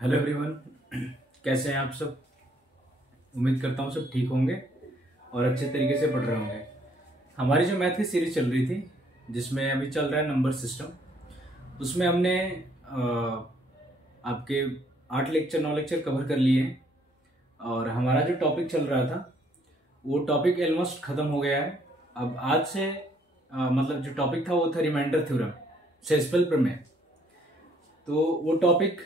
Hello everyone. कैसे हैं आप सब। उम्मीद करता हूँ सब ठीक होंगे और अच्छे तरीके से पढ़ रहे होंगे। हमारी जो मैथ की सीरीज चल रही थी, जिसमें अभी चल रहा है नंबर सिस्टम, उसमें हमने आपके 8 लेक्चर 9 लेक्चर कवर कर लिए हैं। और हमारा जो टॉपिक चल रहा था वो टॉपिक ऑलमोस्ट ख़त्म हो गया है। अब आज से मतलब जो टॉपिक था वो था रिमाइंडर थ्योरम, शेल्सफेल प्रमेय। तो वो टॉपिक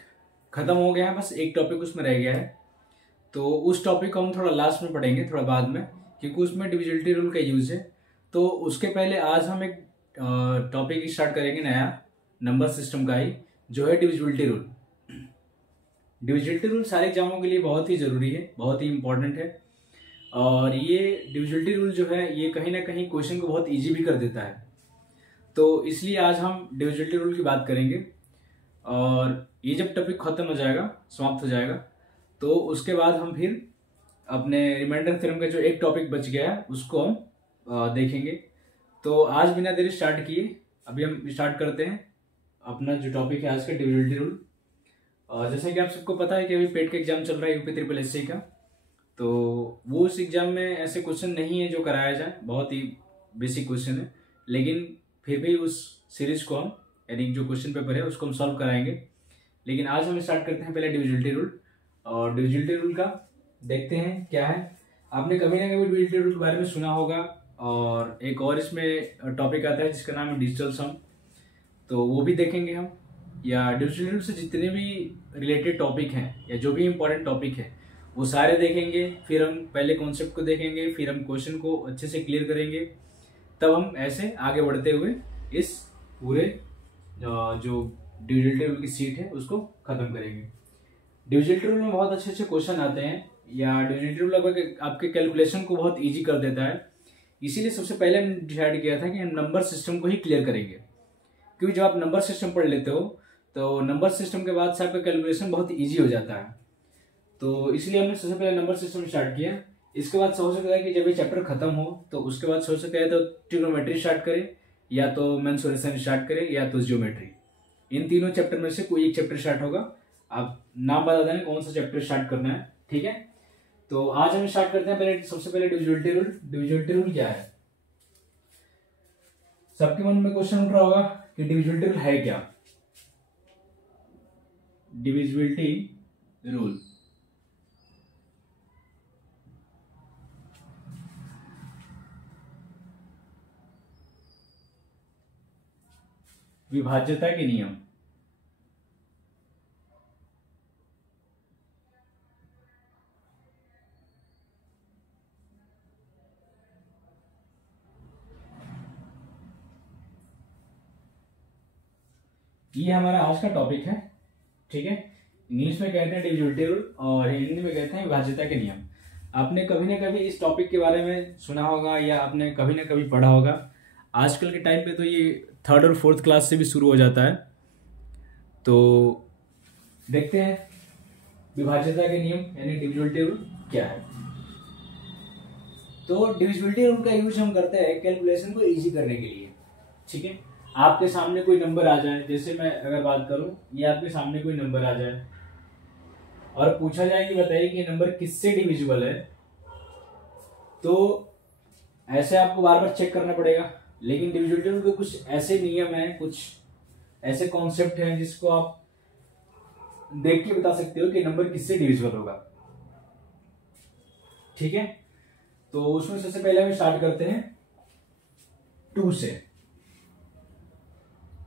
ख़त्म हो गया है, बस एक टॉपिक उसमें रह गया है। तो उस टॉपिक को हम थोड़ा लास्ट में पढ़ेंगे, थोड़ा बाद में, क्योंकि उसमें डिविजिबिलिटी रूल का यूज़ है। तो उसके पहले आज हम एक टॉपिक स्टार्ट करेंगे नया, नंबर सिस्टम का ही, जो है डिविजिबिलिटी रूल। डिविजिबिलिटी रूल सारे एग्जामों के लिए बहुत ही ज़रूरी है, बहुत ही इंपॉर्टेंट है। और ये डिविजिबिलिटी रूल जो है ये कहीं ना कहीं क्वेश्चन को बहुत ईजी भी कर देता है। तो इसलिए आज हम डिविजिबिलिटी रूल की बात करेंगे। और ये जब टॉपिक खत्म हो जाएगा, समाप्त हो जाएगा, तो उसके बाद हम फिर अपने रिमाइंडर थ्योरम का जो एक टॉपिक बच गया है उसको हम देखेंगे। तो आज बिना देरी स्टार्ट किए अभी हम स्टार्ट करते हैं अपना जो टॉपिक है आज का, डिविजिबिलिटी रूल। जैसे कि आप सबको पता है कि अभी पेट का एग्जाम चल रहा है, यूपी ट्रिपल एससी का। तो वो उस एग्जाम में ऐसे क्वेश्चन नहीं है जो कराया जाए, बहुत ही बेसिक क्वेश्चन है, लेकिन फिर भी उस सीरीज को हम, यानी जो क्वेश्चन पेपर है उसको हम सॉल्व कराएंगे। लेकिन आज हम स्टार्ट करते हैं पहले डिविजिबिलिटी रूल। और डिविजिबिलिटी रूल का देखते हैं क्या है। आपने कभी ना कभी डिविजिबिलिटी रूल के बारे में सुना होगा। और एक और इसमें टॉपिक आता है जिसका नाम है डिजिटल सम, तो वो भी देखेंगे हम। या डिविजिबिलिटी रूल से जितने भी रिलेटेड टॉपिक हैं या जो भी इंपॉर्टेंट टॉपिक है वो सारे देखेंगे। फिर हम पहले कॉन्सेप्ट को देखेंगे, फिर हम क्वेश्चन को अच्छे से क्लियर करेंगे, तब हम ऐसे आगे बढ़ते हुए इस पूरे जो डिविजिबिलिटी रूल की सीट है उसको खत्म करेंगे। डिविजिबिलिटी रूल में बहुत अच्छे अच्छे क्वेश्चन आते हैं, या डिविजिबिलिटी रूल लगभग आपके कैलकुलेशन को बहुत इजी कर देता है। इसीलिए सबसे पहले हमने डिसाइड किया था कि हम नंबर सिस्टम को ही क्लियर करेंगे, क्योंकि जब आप नंबर सिस्टम पढ़ लेते हो तो नंबर सिस्टम के बाद से आपका कैलकुलेशन बहुत ईजी हो जाता है। तो इसलिए हमने सबसे पहले नंबर सिस्टम स्टार्ट किया। इसके बाद हो सकता है कि जब ये चैप्टर खत्म हो तो उसके बाद हो सकता है तो ट्रिग्नोमेट्री स्टार्ट करें, या तो मेंसुरेशन स्टार्ट करें, या तो ज्योमेट्री। इन तीनों चैप्टर में से कोई एक चैप्टर स्टार्ट होगा। आप नाम बता देना कौन सा चैप्टर स्टार्ट करना है, ठीक है। तो आज हम स्टार्ट करते हैं पहले, सबसे पहले डिविजिबिलिटी रूल। डिविजिबिलिटी रूल क्या है, सबके मन में क्वेश्चन उठ रहा होगा कि डिविजिबिलिटी रूल है क्या। डिविजिबिलिटी रूल विभाज्यता के नियम। ये हमारा आज का टॉपिक है, ठीक है। इंग्लिश में कहते हैं डिविजिबिलिटी रूल और हिंदी में कहते हैं विभाज्यता के नियम। आपने कभी ना कभी इस टॉपिक के बारे में सुना होगा या आपने कभी ना कभी पढ़ा होगा। आजकल के टाइम पे तो ये थर्ड और फोर्थ क्लास से भी शुरू हो जाता है। तो देखते हैं विभाज्यता के नियम यानी डिविजिबिलिटी रूल क्या है। तो डिविजिबिलिटी रूल का यूज हम करते हैं कैलकुलेशन को इजी करने के लिए, ठीक है। आपके सामने कोई नंबर आ जाए, जैसे मैं अगर बात करूं, ये आपके सामने कोई नंबर आ जाए और पूछा जाए कि बताइए कि नंबर किससे डिविजिबल है, तो ऐसे आपको बार बार चेक करना पड़ेगा। लेकिन डिविजिबिलिटी रूल के कुछ ऐसे नियम हैं, कुछ ऐसे कॉन्सेप्ट हैं जिसको आप देख के बता सकते हो कि नंबर किससे डिविजिबल होगा, ठीक है। तो उसमें सबसे पहले हम स्टार्ट करते हैं 2 से।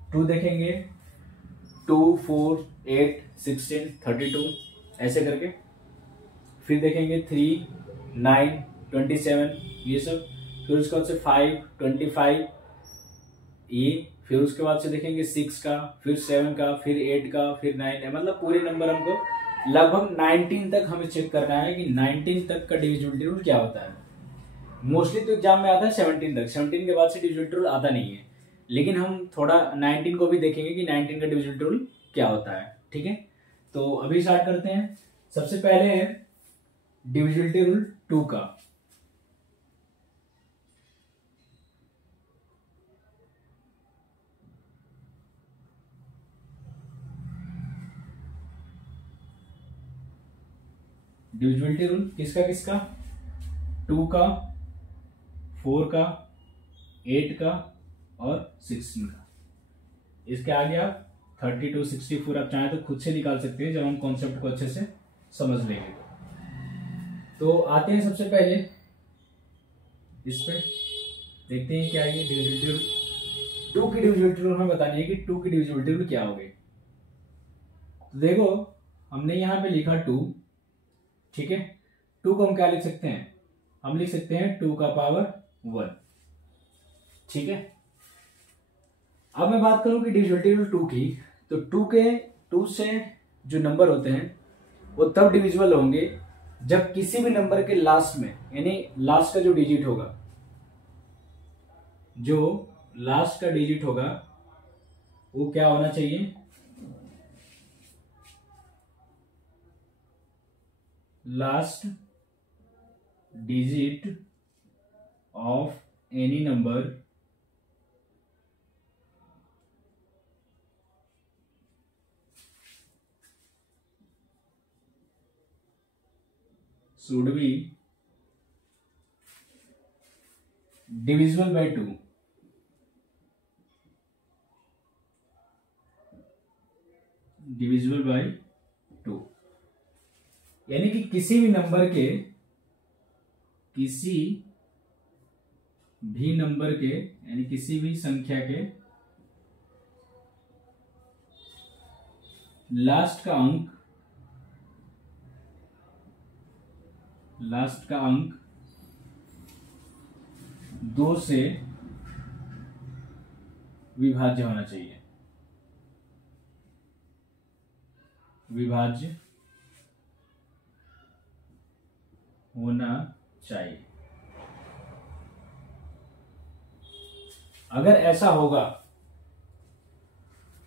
2 देखेंगे, 2, 4, 8, 16, 32 ऐसे करके। फिर देखेंगे 3, 9, 27 ये सब। फिर उसके बाद से 5, 25 ये। फिर उसके बाद से देखेंगे 6 का, फिर 7 का, फिर 8 का, फिर 9 है। मतलब पूरे नंबर हमको लगभग 19 तक हमें चेक करना है कि 19 तक का डिविजिबिलिटी रूल क्या होता है। मोस्टली तो एग्जाम में आता है 17 तक, 17 के बाद से डिविजिबिलिटी रूल आता नहीं है। लेकिन हम थोड़ा 19 को भी देखेंगे कि 19 का डिविजिबिलिटी रूल क्या होता है, ठीक है। तो अभी स्टार्ट करते हैं। सबसे पहले है डिविजिबिलिटी रूल 2 का। डिविजिबिलिटी रूल किसका किसका, 2 का, 4 का, 8 का और 16 का। इसके आगे आप 32, 64 आप चाहें तो खुद से निकाल सकते हैं जब हम कॉन्सेप्ट को अच्छे से समझ लेंगे। तो आते हैं सबसे पहले इस पे, देखते हैं क्या ये डिविजिबिलिटी रूल, 2 की डिविजिबिलिटी रूल हमें बतानी है कि 2 की डिविजिबिलिटी रूल क्या होगी। तो देखो हमने यहां पे लिखा 2, ठीक है। 2 को हम क्या लिख सकते हैं, हम लिख सकते हैं 2 का पावर 1, ठीक है। अब मैं बात करूं कि डिविजिबिलिटी रूल 2 की, तो 2 से जो नंबर होते हैं वो तब डिविजिबल होंगे जब किसी भी नंबर के लास्ट में, यानी लास्ट का जो डिजिट होगा, जो लास्ट का डिजिट होगा वो क्या होना चाहिए, last digit of any number should be divisible by 2, divisible by 2, यानी कि किसी भी नंबर के, किसी भी नंबर के, यानी किसी भी संख्या के लास्ट का अंक, लास्ट का अंक 2 से विभाज्य होना चाहिए, विभाज्य होना चाहिए। अगर ऐसा होगा,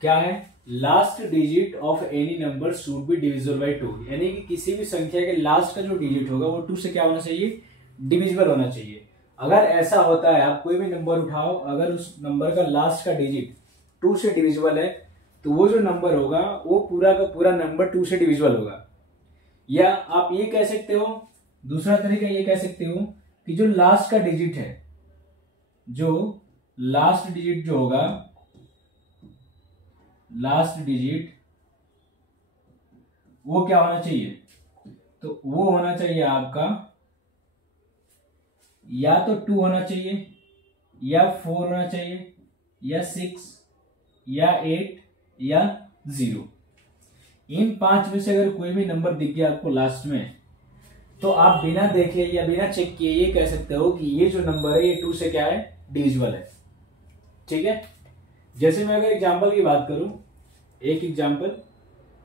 क्या है, last digit of any number should be divisible by 2, यानी कि किसी भी संख्या के लास्ट का जो डिजिट होगा वो 2 से क्या होना चाहिए, डिविजिबल होना चाहिए। अगर ऐसा होता है, आप कोई भी नंबर उठाओ, अगर उस नंबर का लास्ट का डिजिट 2 से डिविजिबल है तो वो जो नंबर होगा वो पूरा का पूरा नंबर 2 से डिविजिबल होगा। या आप ये कह सकते हो, दूसरा तरीका ये कह सकते हो कि जो लास्ट का डिजिट है, जो लास्ट डिजिट जो होगा, लास्ट डिजिट वो क्या होना चाहिए, तो वो होना चाहिए आपका या तो 2 होना चाहिए, या 4 होना चाहिए, या 6, या 8, या 0। इन 5 में से अगर कोई भी नंबर दिख गया आपको लास्ट में, तो आप बिना देखे या बिना चेक किए ये कह सकते हो कि ये जो नंबर है ये 2 से क्या है, डिविजिबल है, ठीक है। जैसे मैं अगर एग्जाम्पल की बात करूं, एक एग्जाम्पल,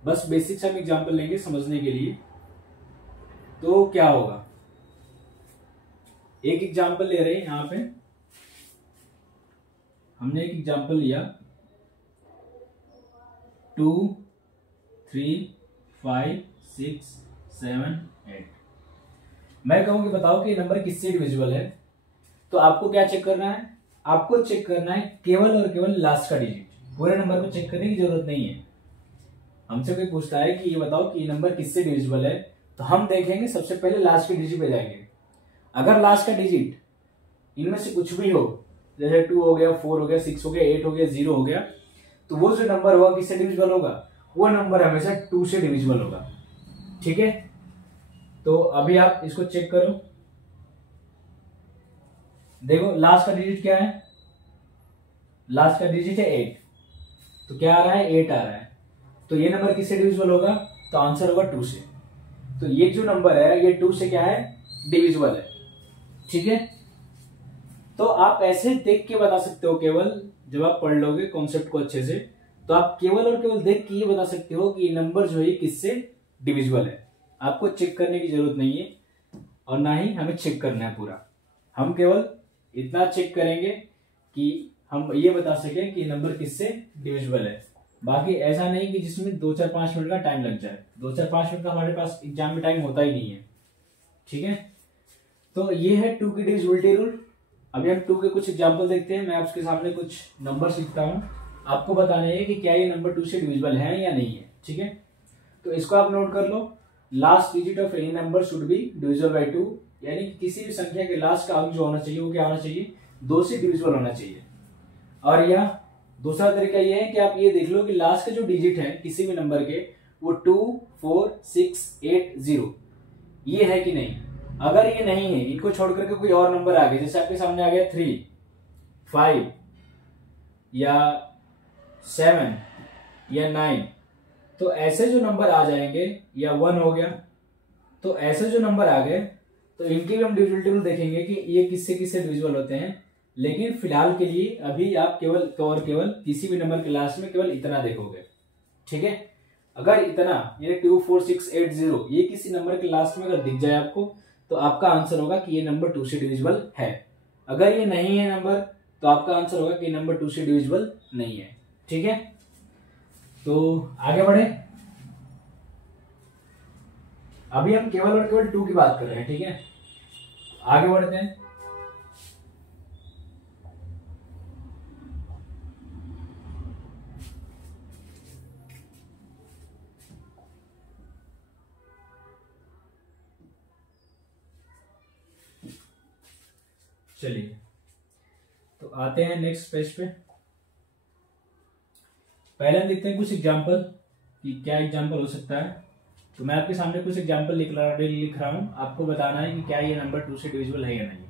बस बेसिक सा एग्जाम्पल लेंगे समझने के लिए, तो क्या होगा, एक एग्जाम्पल ले रहे हैं, यहां पे हमने एक एग्जाम्पल लिया 2, 3, 5, 6, 7, 8। मैं कहूं कि बताओ कि नंबर किससे डिविजिबल है, तो आपको क्या चेक करना है, आपको चेक करना है केवल और केवल लास्ट का डिजिट, पूरे नंबर को चेक करने की जरूरत नहीं है। हमसे कोई पूछता है कि ये बताओ कि ये नंबर किससे डिविजिबल है, तो हम देखेंगे सबसे पहले लास्ट के डिजिट पे जाएंगे। अगर लास्ट का डिजिट इनमें से कुछ भी हो, जैसे 2 हो गया, 4 हो गया, 6 हो गया, 8 हो गया, 0 हो गया, तो वो जो नंबर होगा किससे डिविजिबल होगा, वो नंबर हमेशा 2 से डिविजिबल होगा, ठीक है। तो अभी आप इसको चेक करो, देखो लास्ट का डिजिट क्या है, लास्ट का डिजिट है 8, तो क्या आ रहा है, 8 आ रहा है, तो ये नंबर किससे डिविजिबल होगा, तो आंसर होगा 2 से। तो ये जो नंबर है ये 2 से क्या है, डिविजिबल है, ठीक है। तो आप ऐसे देख के बता सकते हो, केवल जब आप पढ़ लोगे कॉन्सेप्ट को अच्छे से, तो आप केवल और केवल देख के ये बता सकते हो कि ये नंबर जो है किससे डिविजिबल है। आपको चेक करने की जरूरत नहीं है और ना ही हमें चेक करना है पूरा, हम केवल इतना चेक करेंगे कि हम ये बता सकें कि नंबर किससे डिविजिबल है। बाकी ऐसा नहीं कि जिसमें 2-4-5 मिनट का टाइम लग जाए, 2-4-5 मिनट का हमारे पास एग्जाम में टाइम होता ही नहीं है, ठीक है। तो ये है 2 की डिविजिबिलिटी रूल। अभी हम 2 के कुछ एग्जाम्पल देखते हैं। मैं आपके सामने कुछ नंबर लिखता हूं, आपको बताना है कि क्या ये नंबर 2 से डिविजिबल है या नहीं है, ठीक है। तो इसको आप नोट कर लो, last digit of any number should be divisible by 2, यानी किसी भी संख्या के लास्ट का अंक जो होना चाहिए वो क्या होना चाहिए, 2 से डिविजिबल होना चाहिए। और यह दूसरा तरीका ये है कि आप ये देख लो कि लास्ट के जो डिजिट है किसी भी नंबर के वो 2, 4, 6, 8, 0 ये है कि नहीं। अगर ये नहीं है, इनको छोड़ करके कोई और नंबर आ गया, जैसे आपके सामने आ गया 3, 5 या 7 या 9, तो ऐसे जो नंबर आ जाएंगे, या 1 हो गया, तो ऐसे जो नंबर आ गए तो इनकी भी हम डिविजिबिलिटी देखेंगे कि ये किससे किससे डिविजिबल होते हैं। लेकिन फिलहाल के लिए अभी आप केवल किसी भी नंबर के लास्ट में केवल इतना देखोगे, ठीक है। अगर इतना यानी 2, 4, 6, 8, 0 ये किसी नंबर के लास्ट में अगर दिख जाए आपको, तो आपका आंसर होगा कि ये नंबर 2 से डिविजिबल है। अगर ये नहीं है नंबर, तो आपका आंसर होगा कि नंबर 2 से डिविजिबल नहीं है, ठीक है। तो आगे बढ़े, अभी हम केवल और केवल 2 की बात कर रहे हैं, ठीक है। आगे बढ़ते हैं। चलिए, तो आते हैं नेक्स्ट पेज पे। पहले हम देखते हैं कुछ एग्जाम्पल कि क्या एग्जाम्पल हो सकता है। तो मैं आपके सामने कुछ एग्जाम्पल लिख रहा हूं, आपको बताना है कि क्या ये नंबर 2 से डिविजिबल है या नहीं।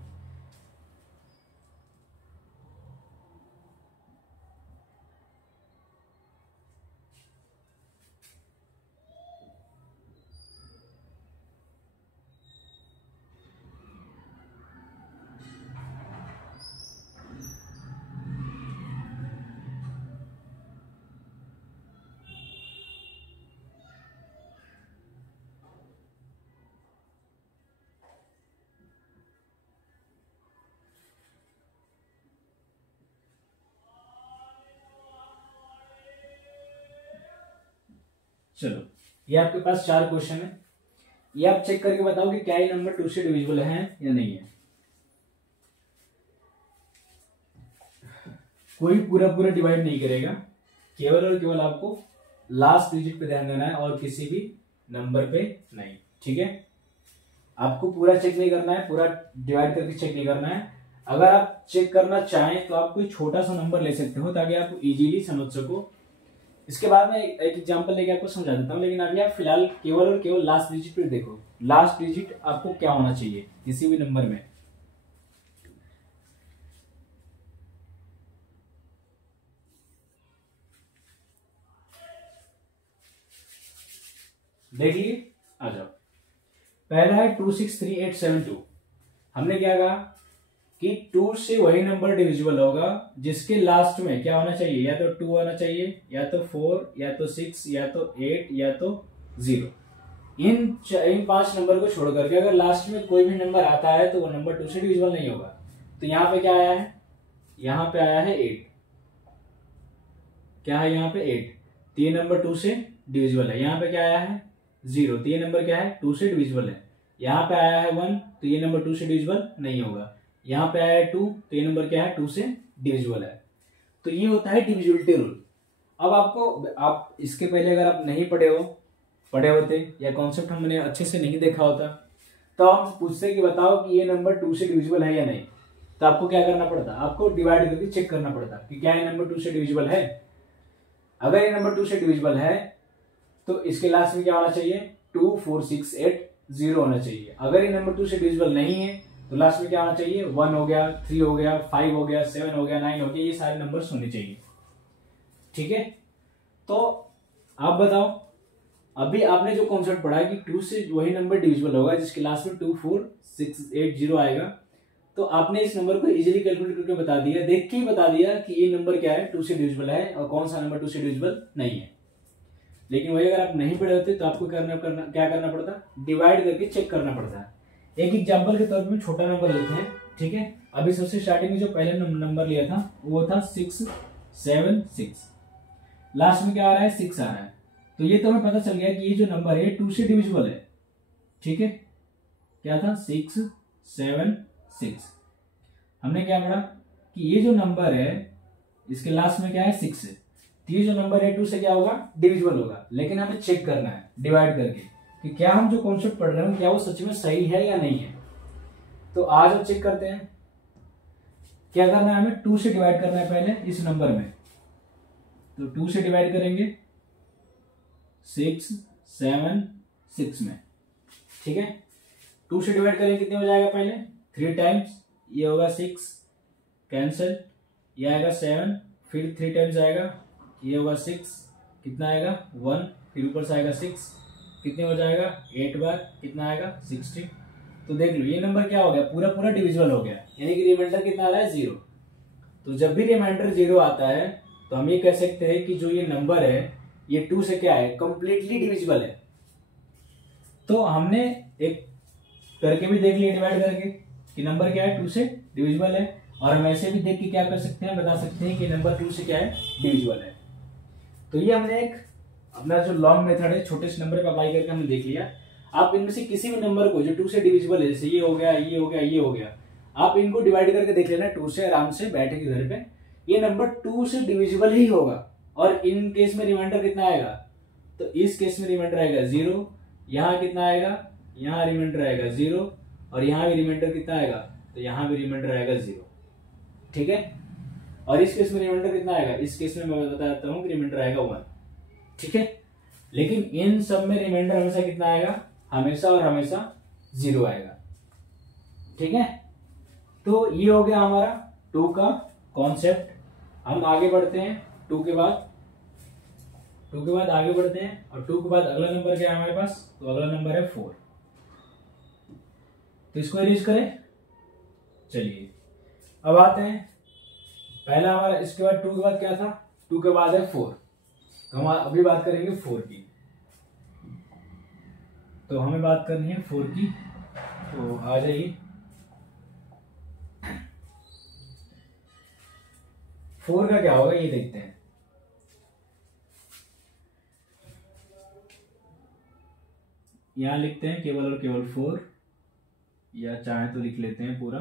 चलो, ये आपके पास 4 क्वेश्चन है, ये आप चेक करके बताओ कि क्या ये नंबर 2 से डिविजिबल है या नहीं है। कोई पूरा पूरा डिवाइड नहीं करेगा, केवल और केवल आपको लास्ट डिजिट पे ध्यान देना है और किसी भी नंबर पे नहीं, ठीक है। आपको पूरा चेक नहीं करना है, पूरा डिवाइड करके चेक नहीं करना है। अगर आप चेक करना चाहें तो आप कोई छोटा सा नंबर ले सकते हो ताकि आप इजीली समझ सको। इसके बाद में एक एग्जांपल लेके आपको समझा देता हूँ, लेकिन अभी आप फिलहाल केवल और केवल लास्ट डिजिट पे देखो। लास्ट डिजिट आपको क्या होना चाहिए किसी भी नंबर में। देखिए, आ जाओ। पहला है 263872। हमने क्या कहा कि 2 से वही नंबर डिविजिबल होगा जिसके लास्ट में क्या होना चाहिए, या तो 2 होना चाहिए, या तो 4, या तो 6, या तो 8, या तो 0। इन 5 नंबर को छोड़ करके अगर लास्ट में कोई भी नंबर आता है तो वो नंबर 2 से डिविजिबल नहीं होगा। तो यहाँ पे क्या आया है, यहाँ पे आया है 8। क्या है यहाँ पे 8, तो ये नंबर 2 से डिविजिबल है। यहाँ पे क्या आया है 0, तो ये नंबर क्या है 2 से डिविजिबल है। यहाँ पे आया है 1, तो ये नंबर 2 से डिविजिबल नहीं होगा। यहाँ पे आया है 2, तो ये नंबर क्या है 2 से डिविजिबल है। तो ये होता है डिविजिबिलिटी रूल। अब आप इसके पहले अगर आप नहीं पढ़े होते या कॉन्सेप्ट हमने अच्छे से नहीं देखा होता, तो हम पूछते कि बताओ कि ये नंबर 2 से डिविजिबल है या नहीं, तो आपको क्या करना पड़ता, आपको डिवाइड करके चेक करना पड़ता कि क्या ये नंबर 2 से डिविजिबल है। अगर ये नंबर 2 से डिविजिबल है तो इसके लास्ट में क्या होना चाहिए, 2, 4, 6, 8, 0 होना चाहिए। अगर ये नंबर 2 से डिविजिबल नहीं है तो लास्ट में क्या होना चाहिए, 1 हो गया, 3 हो गया, 5 हो गया, 7 हो गया, 9 हो गया, ये सारे नंबर्स होने चाहिए, ठीक है। तो आप बताओ, अभी आपने जो कॉन्सेप्ट पढ़ा कि 2 से वही नंबर डिविजिबल होगा जिसके लास्ट में 2, 4, 6, 8, 0 आएगा, तो आपने इस नंबर को इजीली कैलकुलेट करके बता दिया, देख के ही बता दिया कि ये नंबर क्या है 2 से डिविजिबल है और कौन सा नंबर 2 से डिविजिबल नहीं है। लेकिन वही अगर आप नहीं पढ़े होते तो आपको क्या करना पड़ता, डिवाइड करके चेक करना पड़ता है। एक एग्जांपल के तौर पे छोटा नंबर लेते हैं, ठीक है। अभी सबसे स्टार्टिंग में जो पहले नंबर लिया था वो था 6, 7, 6। लास्ट में क्या आ रहा है 6 आ रहा है, तो ये तो हमें पता चल गया कि ये जो नंबर है 2 से डिविजिबल है, ठीक है। क्या था 6, 7, 6। हमने क्या पढ़ा कि ये जो नंबर है इसके लास्ट में क्या है 6 है, तो ये जो नंबर है 2 से क्या होगा डिविजिबल होगा। लेकिन हमें चेक करना है डिवाइड करके कि क्या हम जो कॉन्सेप्ट पढ़ रहे हैं क्या वो सच में सही है या नहीं है। तो आज हम चेक करते हैं। क्या करना है, हमें 2 से डिवाइड करना है पहले इस नंबर में। तो 2 से डिवाइड करेंगे 6, 7, 6 में, ठीक है। 2 से डिवाइड करेंगे कितने हो जाएगा, पहले 3 टाइम्स, ये होगा 6 कैंसिल, ये आएगा 7, फिर 3 टाइम्स आएगा, ये होगा 6, कितना आएगा 1, फिर ऊपर से आएगा 6, कितने हो जाएगा 8 बार, कितना आएगा 60। तो देख लो ये नंबर क्या हो गया, पूरा पूरा डिविजिबल हो गया, यानी कि रिमाइंडर कितना आ रहा है 0। तो जब भी रिमाइंडर 0 आता है तो हम ये कह सकते हैं कि जो ये नंबर है ये 2 से क्या है, कंप्लीटली डिविजिबल है। तो हमने एक करके भी देख लिया डिवाइड करके कि नंबर क्या है 2 से डिविजिबल है, और हम ऐसे भी देख के क्या कर सकते हैं, बता सकते हैं कि नंबर 2 से क्या है, डिविजिबल है। तो ये हमने एक अपना जो लॉन्ग मेथड है छोटे से नंबर पे अप्लाई करके हमने देख लिया। आप इनमें से किसी भी नंबर को जो 2 से डिविजिबल है, जैसे ये हो गया, ये हो गया, ये हो गया, आप इनको डिवाइड करके देख लेना 2 से, आराम से बैठे के घर पे, ये नंबर 2 से डिविजिबल ही होगा। और इन केस में रिमाइंडर कितना आएगा, तो इस केस में रिमाइंडर आएगा 0, यहाँ कितना आएगा, यहाँ रिमाइंडर आएगा 0, और यहाँ भी रिमाइंडर कितना आएगा, तो यहाँ भी रिमाइंडर आएगा 0, ठीक है। और इस केस में रिमाइंडर कितना आएगा, इस केस में मैं बता देता हूँ कि रिमाइंडर आएगा 1, ठीक है। लेकिन इन सब में रिमाइंडर हमेशा कितना आएगा, हमेशा और हमेशा 0 आएगा, ठीक है। तो ये हो गया हमारा 2 का कॉन्सेप्ट। हम आगे बढ़ते हैं 2 के बाद आगे बढ़ते हैं, और 2 के बाद अगला नंबर क्या है हमारे पास, तो अगला नंबर है 4। तो इसको इरेज करें। चलिए अब आते हैं, पहला हमारा, इसके बाद 2 के बाद क्या था, 2 के बाद है 4। तो हम अभी बात करेंगे 4 की। तो हमें बात करनी है 4 की, तो आ जाइए। 4 का क्या होगा ये देखते हैं। यहां लिखते हैं केवल और केवल 4, या चाहे तो लिख लेते हैं पूरा।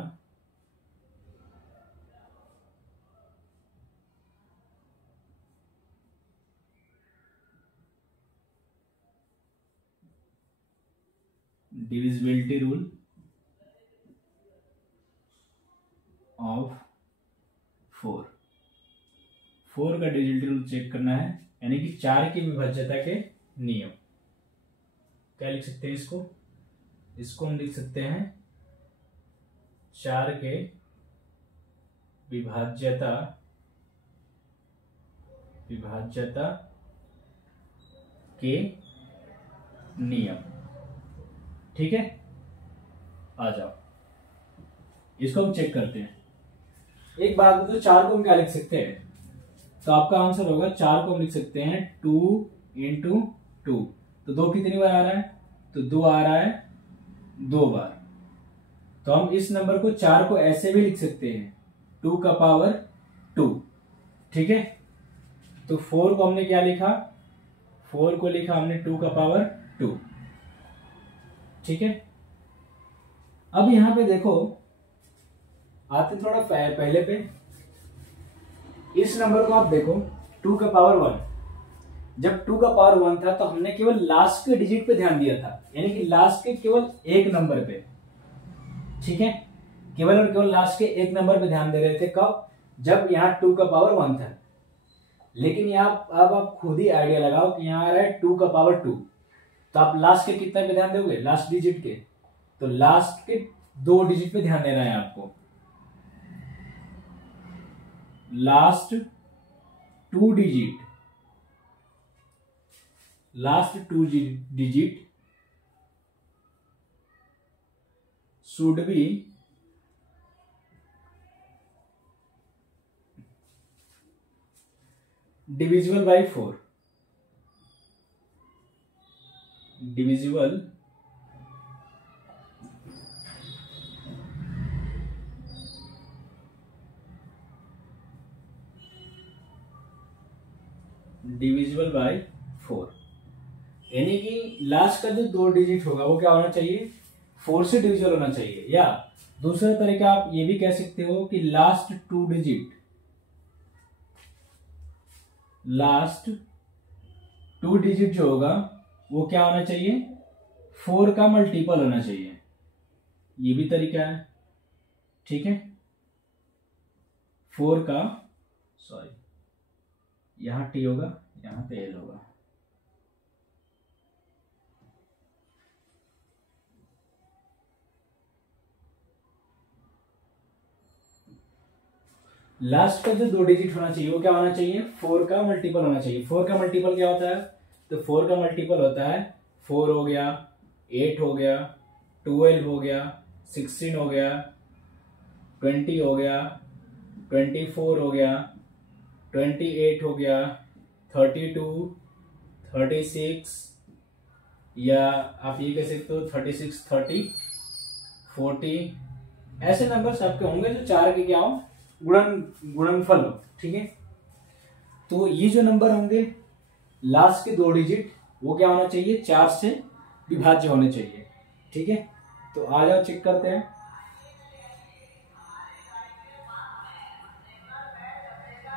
डिविजिबिलिटी रूल ऑफ 4 का डिविजिबिलिटी रूल चेक करना है, यानी कि 4 की विभाज्यता के नियम। क्या लिख सकते हैं इसको हम लिख सकते हैं 4 के विभाज्यता के नियम, ठीक है। आ जाओ इसको हम चेक करते हैं। एक बात बताओ, 4 को हम क्या लिख सकते हैं, तो आपका आंसर होगा 4 को हम लिख सकते हैं 2 × 2। तो 2 कितनी बार आ रहा है, तो 2 आ रहा है 2 बार। तो हम इस नंबर को 4 को ऐसे भी लिख सकते हैं 2 का पावर 2, ठीक है। तो 4 को हमने क्या लिखा, 4 को लिखा हमने 2 का पावर 2, ठीक है। अब यहां पे देखो, आते थोड़ा पहले पे, इस नंबर को आप देखो 2 का पावर 1। जब 2 का पावर 1 था तो हमने केवल लास्ट के डिजिट पे ध्यान दिया था, यानी कि लास्ट के केवल एक नंबर पे, ठीक है। केवल और केवल लास्ट के एक नंबर पे ध्यान दे रहे थे, कब, जब यहाँ 2 का पावर 1 था। लेकिन यहाँ अब आप खुद ही आइडिया लगाओ कि यहाँ आ रहा है 2 का पावर 2, तो आप लास्ट के कितने पे ध्यान दोगे, लास्ट डिजिट के, तो लास्ट के 2 डिजिट पे ध्यान देना है आपको। Last 2 digit should be divisible by 4, divisible by 4, यानी कि लास्ट का जो 2 डिजिट होगा वो क्या होना चाहिए, 4 से डिविजिबल होना चाहिए। या दूसरा तरीका आप ये भी कह सकते हो कि लास्ट 2 डिजिट जो होगा वो क्या होना चाहिए, 4 का मल्टीपल होना चाहिए, ये भी तरीका है। ठीक है, 4 का, सॉरी यहां टी होगा, यहां पे एल होगा। लास्ट का जो 2 डिजिट होना चाहिए वो क्या होना चाहिए, 4 का मल्टीपल होना चाहिए। 4 का मल्टीपल क्या होता है, तो 4 का मल्टीपल होता है 4 हो गया, 8 हो गया, 12 हो गया, 16 हो गया, 20 हो गया, 24 हो गया, 28 हो गया, 32, 36, या आप ये कह सकते हो 36, 30, 40। ऐसे नंबर्स आपके होंगे जो 4 के क्या हो, गुणनफल हो। ठीक है, तो ये जो नंबर होंगे लास्ट के 2 डिजिट वो क्या होना चाहिए, 4 से विभाज्य होने चाहिए। ठीक है, तो आ जाओ चेक करते हैं।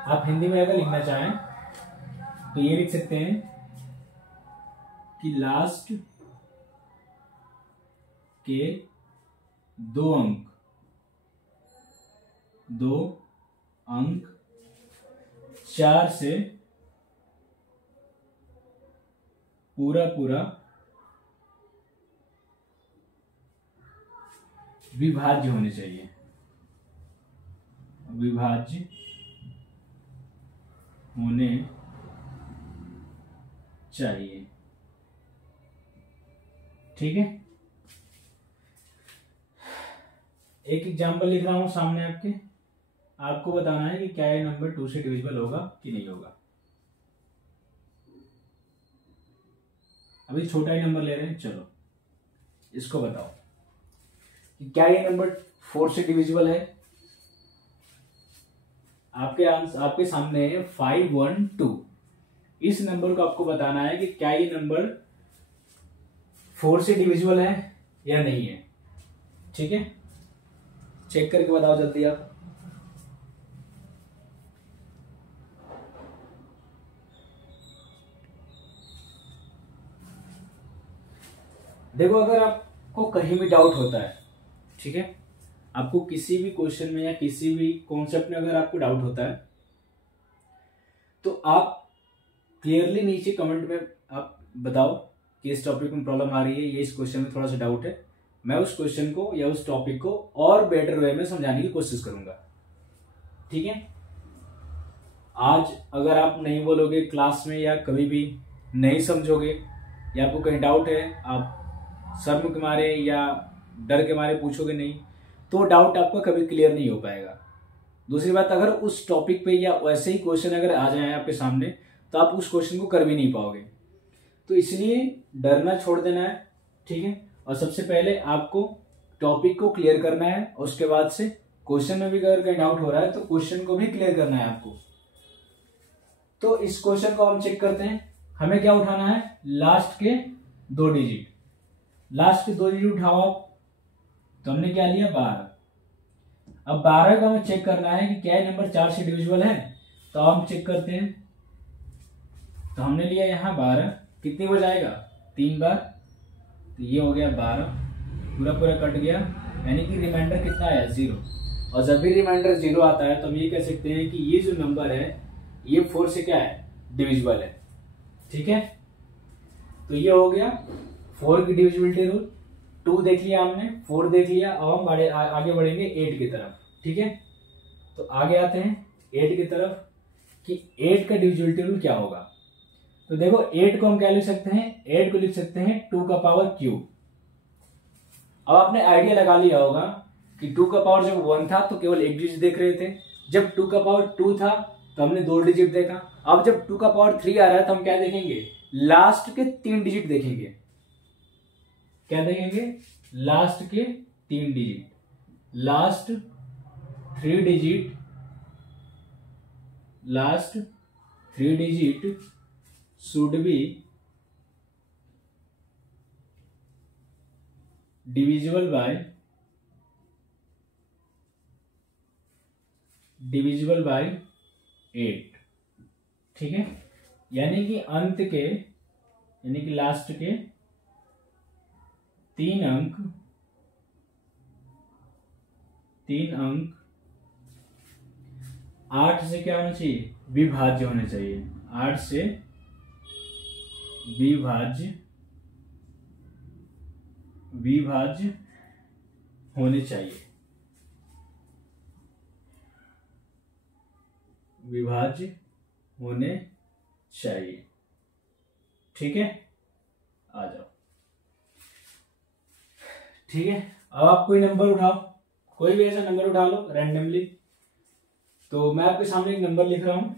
आप हिंदी में अगर लिखना चाहें तो ये लिख सकते हैं कि लास्ट के 2 अंक 4 से पूरा विभाज्य होने चाहिए, विभाज्य होने चाहिए। ठीक है, एक एग्जांपल लिख रहा हूं सामने आपके, आपको बताना है कि क्या ये नंबर 2 से डिविजिबल होगा कि नहीं होगा। अभी छोटा ही नंबर ले रहे हैं, चलो इसको बताओ कि क्या ये नंबर 4 से डिविजिबल है। आपके सामने है 512। इस नंबर को आपको बताना है कि क्या ये नंबर 4 से डिविजिबल है या नहीं है। ठीक है, चेक करके बताओ जल्दी आप। देखो, अगर आपको कहीं भी डाउट होता है, ठीक है, आपको किसी भी क्वेश्चन में या किसी भी कॉन्सेप्ट में अगर आपको डाउट होता है तो आप क्लियरली नीचे कमेंट में आप बताओ कि इस टॉपिक में प्रॉब्लम आ रही है, ये इस क्वेश्चन में थोड़ा सा डाउट है। मैं उस क्वेश्चन को या उस टॉपिक को और बेटर वे में समझाने की कोशिश करूंगा। ठीक है, आज अगर आप नहीं बोलोगे क्लास में या कभी भी नहीं समझोगे या आपको कहीं डाउट है, आप शर्म के मारे या डर के मारे पूछोगे नहीं, तो डाउट आपका कभी क्लियर नहीं हो पाएगा। दूसरी बात, अगर उस टॉपिक पे या वैसे ही क्वेश्चन अगर आ जाए आपके सामने तो आप उस क्वेश्चन को कर भी नहीं पाओगे। तो इसलिए डरना छोड़ देना है। ठीक है, और सबसे पहले आपको टॉपिक को क्लियर करना है, और उसके बाद से क्वेश्चन में भी अगर कहीं डाउट हो रहा है तो क्वेश्चन को भी क्लियर करना है आपको। तो इस क्वेश्चन को हम चेक करते हैं। हमें क्या उठाना है, लास्ट के 2 डिजिट। लास्ट के 2 डिजिट उठाओ आप, तो हमने क्या लिया 12। अब 12 का हमें चेक करना है कि क्या ये नंबर 4 से डिविजिबल है। तो हम चेक करते हैं, तो हमने लिया यहां 12, कितनी बार जाएगा, 3 बार, तो ये हो गया 12, पूरा कट गया, यानी कि रिमाइंडर कितना आया, 0। और जब भी रिमाइंडर 0 आता है तो हम ये कह सकते हैं कि ये जो नंबर है ये 4 से क्या है, डिविजिबल है। ठीक है, तो ये हो गया 4 की डिविजिबिलिटी रूल। 2 देख लिया हमने, 4 देख लिया। अब हम आगे बढ़ेंगे 8 की तरफ। ठीक है, तो आगे आते हैं 8 की तरफ कि 8 का डिविजिबिलिटी रूल क्या होगा। तो देखो, 8 को हम क्या लिख सकते हैं, 8 को लिख सकते हैं 2 का पावर क्यूब। अब आपने आइडिया लगा लिया होगा कि 2 का पावर जब 1 था तो केवल एक डिजिट देख रहे थे, जब 2 का पावर 2 था तो हमने 2 डिजिट देखा। अब जब 2 का पावर 3 आ रहा है तो हम क्या देखेंगे, लास्ट के 3 डिजिट देखेंगे। क्या देखेंगे, लास्ट के 3 digit, last 3 digit, last 3 digit should be divisible bye 8। ठीक है, यानी कि अंत के, यानी कि लास्ट के तीन अंक 8 से क्या होना चाहिए, विभाज्य होना चाहिए, 8 से विभाज्य होने चाहिए, विभाज्य होने चाहिए। ठीक है, आ जाओ। ठीक है, अब आप कोई नंबर उठाओ, कोई भी ऐसा नंबर उठा लो रैंडमली। तो मैं आपके सामने एक नंबर लिख रहा हूं,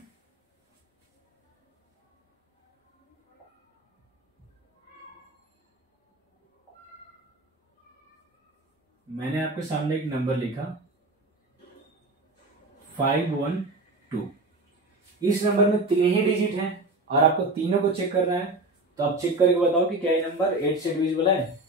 मैंने आपके सामने एक नंबर लिखा 512। इस नंबर में 3 ही डिजिट हैं और आपको तीनों को चेक करना है। तो आप चेक करके बताओ कि क्या ये नंबर 8 से डिविजिबल है।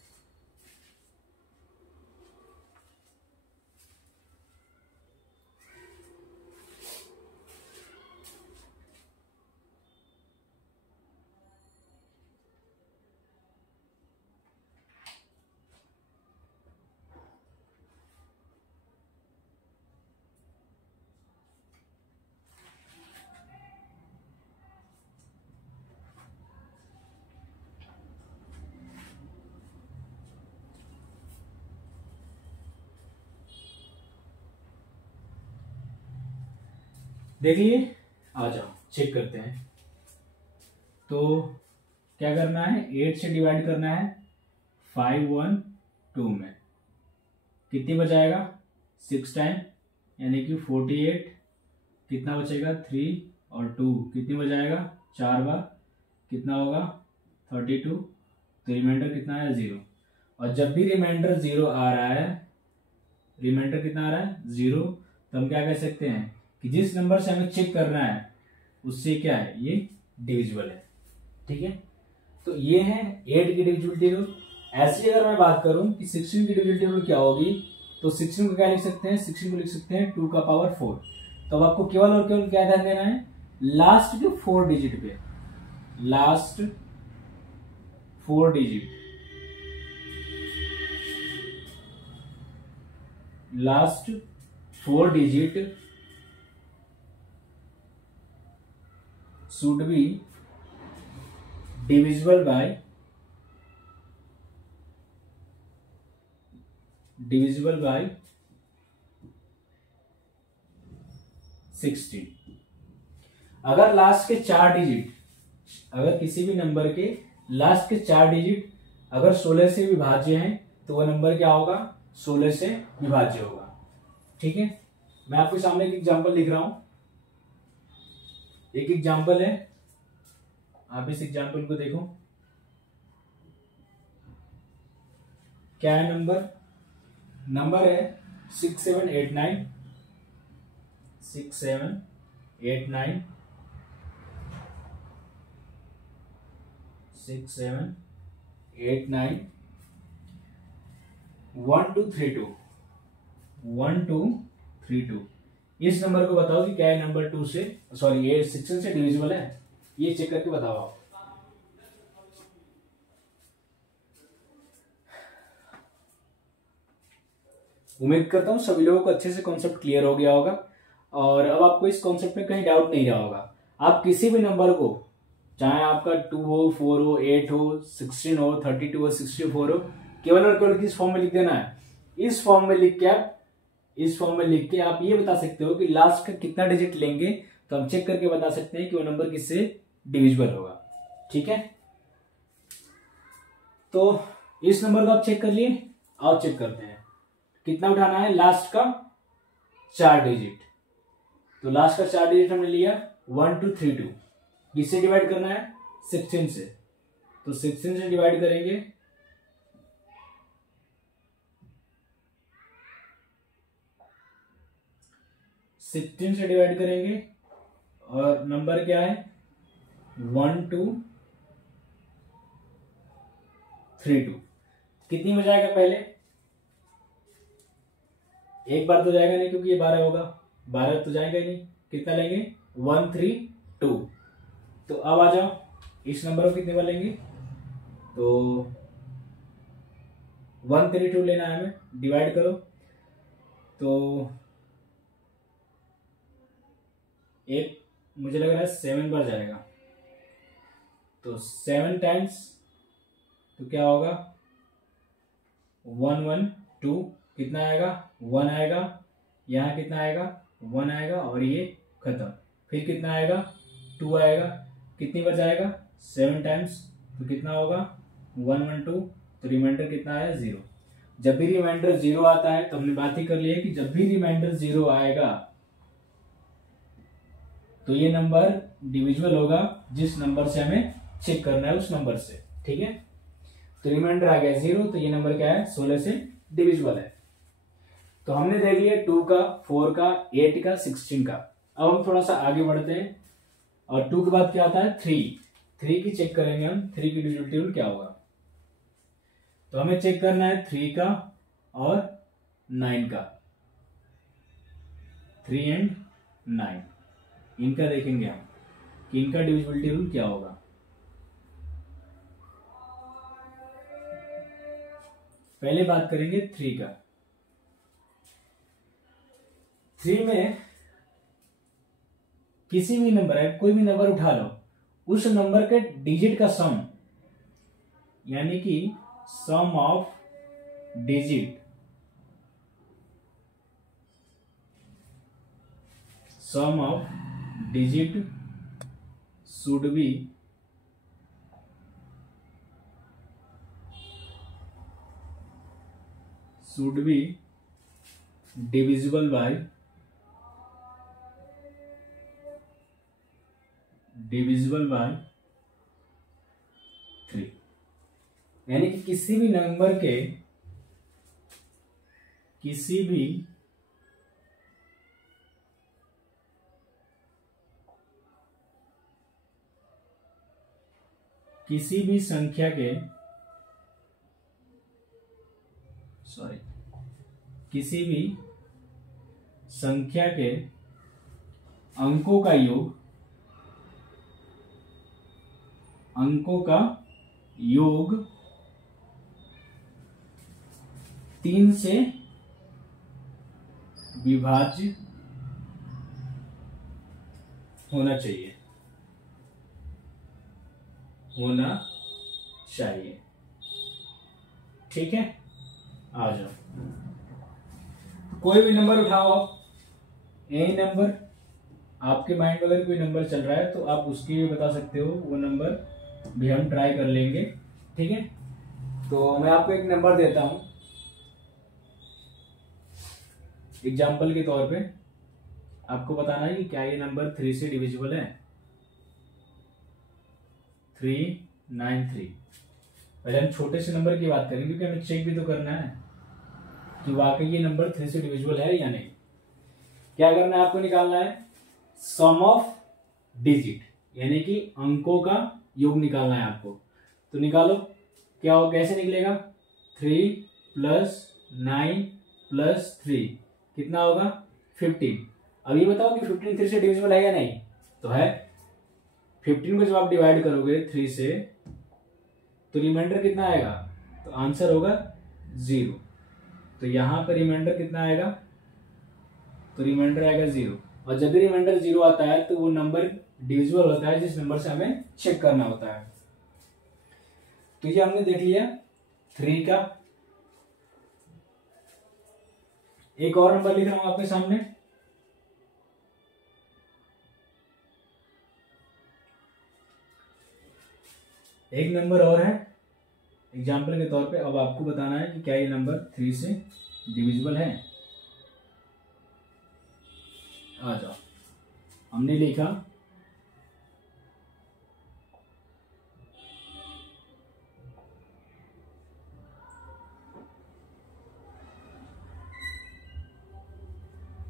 देखिए, आ जाओ चेक करते हैं। तो क्या करना है, 8 से डिवाइड करना है 512 में। कितनी बचाएगा, 6 टाइम यानी कि 48। कितना बचेगा, 3 और 2 कितनी बचाएगा, 4 बार, कितना होगा 32। तो रिमाइंडर कितना है, 0। और जब भी रिमाइंडर 0 आ रहा है, रिमाइंडर कितना आ रहा है, 0, तो हम क्या कह सकते हैं कि जिस नंबर से हमें चेक करना है उससे क्या है, ये डिविजिबल है। ठीक है, तो ये है 8 की डिविजिबिलिटी रूल। ऐसे अगर मैं बात करूं कि 16 की डिविजिबिलिटी रूल क्या होगी, तो 16 को क्या लिख सकते हैं, 16 को लिख सकते हैं 2 का पावर 4। तो अब आपको केवल और केवल क्या ध्यान देना है, लास्ट के 4 डिजिट पे, last 4 digit, last 4 digit should be divisible by 16। अगर लास्ट के 4 डिजिट, अगर किसी भी नंबर के लास्ट के 4 डिजिट अगर 16 से विभाज्य हैं तो वह नंबर क्या होगा, 16 से विभाज्य होगा। ठीक है, मैं आपके सामने एक एग्जांपल लिख रहा हूं, एक एग्जाम्पल है, आप इस एग्जाम्पल को देखो। क्या है नंबर, नंबर है 6789 6789 6789 1232 1232। इस नंबर को बताओ कि क्या है नंबर 2 से, सॉरी ये 16 से डिविजिबल है, ये चेक करके बताओ आप। उम्मीद करता हूं सभी लोगों को अच्छे से कॉन्सेप्ट क्लियर हो गया होगा और अब आपको इस कॉन्सेप्ट में कहीं डाउट नहीं रहा होगा। आप किसी भी नंबर को, चाहे आपका 2 हो, 4 हो, 8 हो, 16 हो, 32 हो, 64 हो, केवल और केवल किस फॉर्म में लिख देना है, इस फॉर्म में लिख के आप, इस फॉर्म में लिख के आप ये बता सकते हो कि लास्ट का कितना डिजिट लेंगे तो हम चेक करके बता सकते हैं कि वो नंबर किससे डिविजिबल होगा। ठीक है, तो इस नंबर को आप चेक कर लिए, और चेक करते हैं कितना उठाना है, लास्ट का 4 डिजिट। तो लास्ट का 4 डिजिट हमने लिया 1232, किससे डिवाइड करना है, 16 से। तो 16 से डिवाइड करेंगे, और नंबर क्या है 1232। कितनी हो जाएगा, पहले एक बार तो जाएगा नहीं क्योंकि ये 12 होगा, 12 तो जाएगा ही नहीं, कितना लेंगे 132। तो अब आ जाओ, इस नंबर को कितने बार लेंगे, तो 132 लेना है हमें, डिवाइड करो तो एक मुझे लग रहा है 7 पर जाएगा, तो 7 टाइम्स तो क्या होगा 112, कितना आएगा 1 आएगा, यहाँ कितना आएगा 1 आएगा और ये खत्म। फिर कितना आएगा 2 आएगा, कितनी बार जाएगा 7 टाइम्स, तो कितना होगा 112, तो रिमाइंडर कितना आया 0। जब भी रिमाइंडर 0 आता है तो हमने बात ही कर ली है कि जब भी रिमाइंडर 0 आएगा तो ये नंबर डिविजिबल होगा जिस नंबर से हमें चेक करना है उस नंबर से, ठीक है। तो रिमाइंडर आ गया 0, तो ये नंबर क्या है 16 से डिविजिबल है। तो हमने देख लिया 2 का, 4 का, 8 का, 16 का। अब हम थोड़ा सा आगे बढ़ते हैं और 2 के बाद क्या आता है 3 की चेक करेंगे हम, 3 की डिविजिबिलिटी रूल क्या होगा। तो हमें चेक करना है 3 का और 9 का, 3 एंड 9 इनका देखेंगे हम कि इनका डिविजिबिलिटी रूल क्या होगा। पहले बात करेंगे 3 का। 3 में किसी भी नंबर है, कोई भी नंबर उठा लो, उस नंबर के डिजिट का सम, यानी कि sum of digit, sum of digit should be divisible by 3, यानी कि किसी भी नंबर के किसी भी संख्या के किसी भी संख्या के अंकों का योग 3 से विभाज्य होना चाहिए, ठीक है। आ जाओ, कोई भी नंबर उठाओ आप, यही नंबर आपके माइंड में अगर कोई नंबर चल रहा है तो आप उसकी भी बता सकते हो, वो नंबर भी हम ट्राई कर लेंगे, ठीक है। तो मैं आपको एक नंबर देता हूं एग्जाम्पल के तौर पे, आपको बताना है कि क्या ये नंबर 3 से डिविजिबल है। 393। पहले हम छोटे से नंबर की बात करेंगे क्योंकि हमें चेक भी तो करना है कि वाकई ये नंबर 3 से डिविजिबल है या नहीं। क्या करना है आपको, निकालना है सम ऑफ डिजिट, यानी कि अंकों का योग निकालना है आपको। तो निकालो, क्या हो, कैसे निकलेगा 3 + 9 + 3 कितना होगा 15। अब ये बताओ कि 15 3 से डिविजिबल है या नहीं, तो है। 15 को जब आप डिवाइड करोगे 3 से तो रिमाइंडर कितना आएगा, तो आंसर होगा 0। तो यहां पर रिमाइंडर कितना आएगा, तो रिमाइंडर आएगा 0। और जब भी रिमाइंडर 0 आता है तो वो नंबर डिविजिबल होता है जिस नंबर से हमें चेक करना होता है। तो ये हमने देख लिया 3 का। एक और नंबर लिख रहा हूं आपके सामने, एक नंबर और है एग्जाम्पल के तौर पे। अब आपको बताना है कि क्या ये नंबर 3 से डिविजिबल है। आ जाओ, हमने लिखा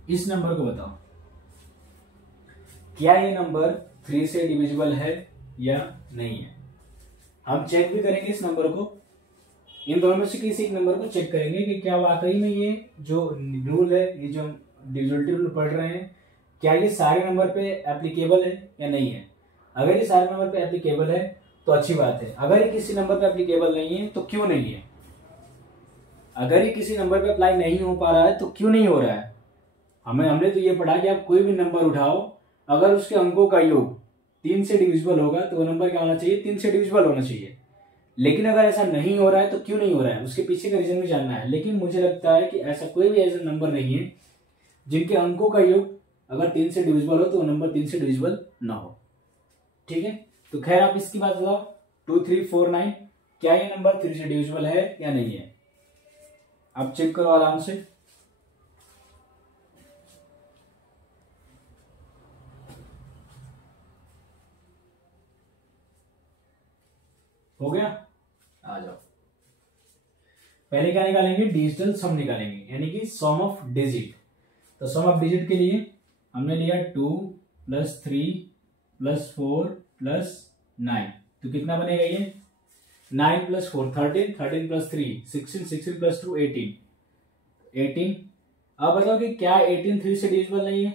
इस नंबर को बताओ क्या ये नंबर 3 से डिविजिबल है या नहीं है। हम चेक भी करेंगे इस नंबर को, इन दोनों में से किसी एक नंबर को चेक करेंगे कि क्या वाकई में ये जो रूल है, ये जो डिविजिबिलिटी रूल पढ़ रहे हैं, क्या ये सारे नंबर पे एप्लीकेबल है या नहीं है। अगर ये सारे नंबर पे एप्लीकेबल है तो अच्छी बात है, अगर ये किसी नंबर पे एप्लीकेबल नहीं है तो क्यों नहीं है। अगर ये किसी नंबर पे अप्लाई नहीं हो पा रहा है तो क्यों नहीं हो रहा है? हमने तो ये पढ़ा कि आप कोई भी नंबर उठाओ, अगर उसके अंकों का योग 3 से डिविजिबल होगा तो वो नंबर क्या होना चाहिए? 3 से डिविजिबल होना चाहिए। लेकिन अगर ऐसा नहीं हो रहा है तो क्यों नहीं हो रहा है, उसके पीछे का रीजन भी जानना है। लेकिन मुझे लगता है कि ऐसा कोई भी ऐसा नंबर नहीं है जिनके अंकों का योग अगर 3 से डिविजिबल हो तो वो नंबर 3 से डिविजिबल ना हो। ठीक है, तो खैर आप इसकी बात बताओ, 2 3 4 9 क्या ये नंबर 3 से डिविजिबल है या नहीं है? आप चेक करो आराम से। हो गया? आ जाओ। पहले क्या निकालेंगे? डिजिटल सम निकालेंगे, यानी कि सम ऑफ डिजिट। तो सम ऑफ डिजिट के लिए हमने लिया 2 + 3 + 4 + 9, तो कितना बनेगा ये? 9 + 4 13, 13 + 3 16, 16 + 2 18, 18। अब बताओ कि क्या 18 3 से डिविजिबल नहीं है?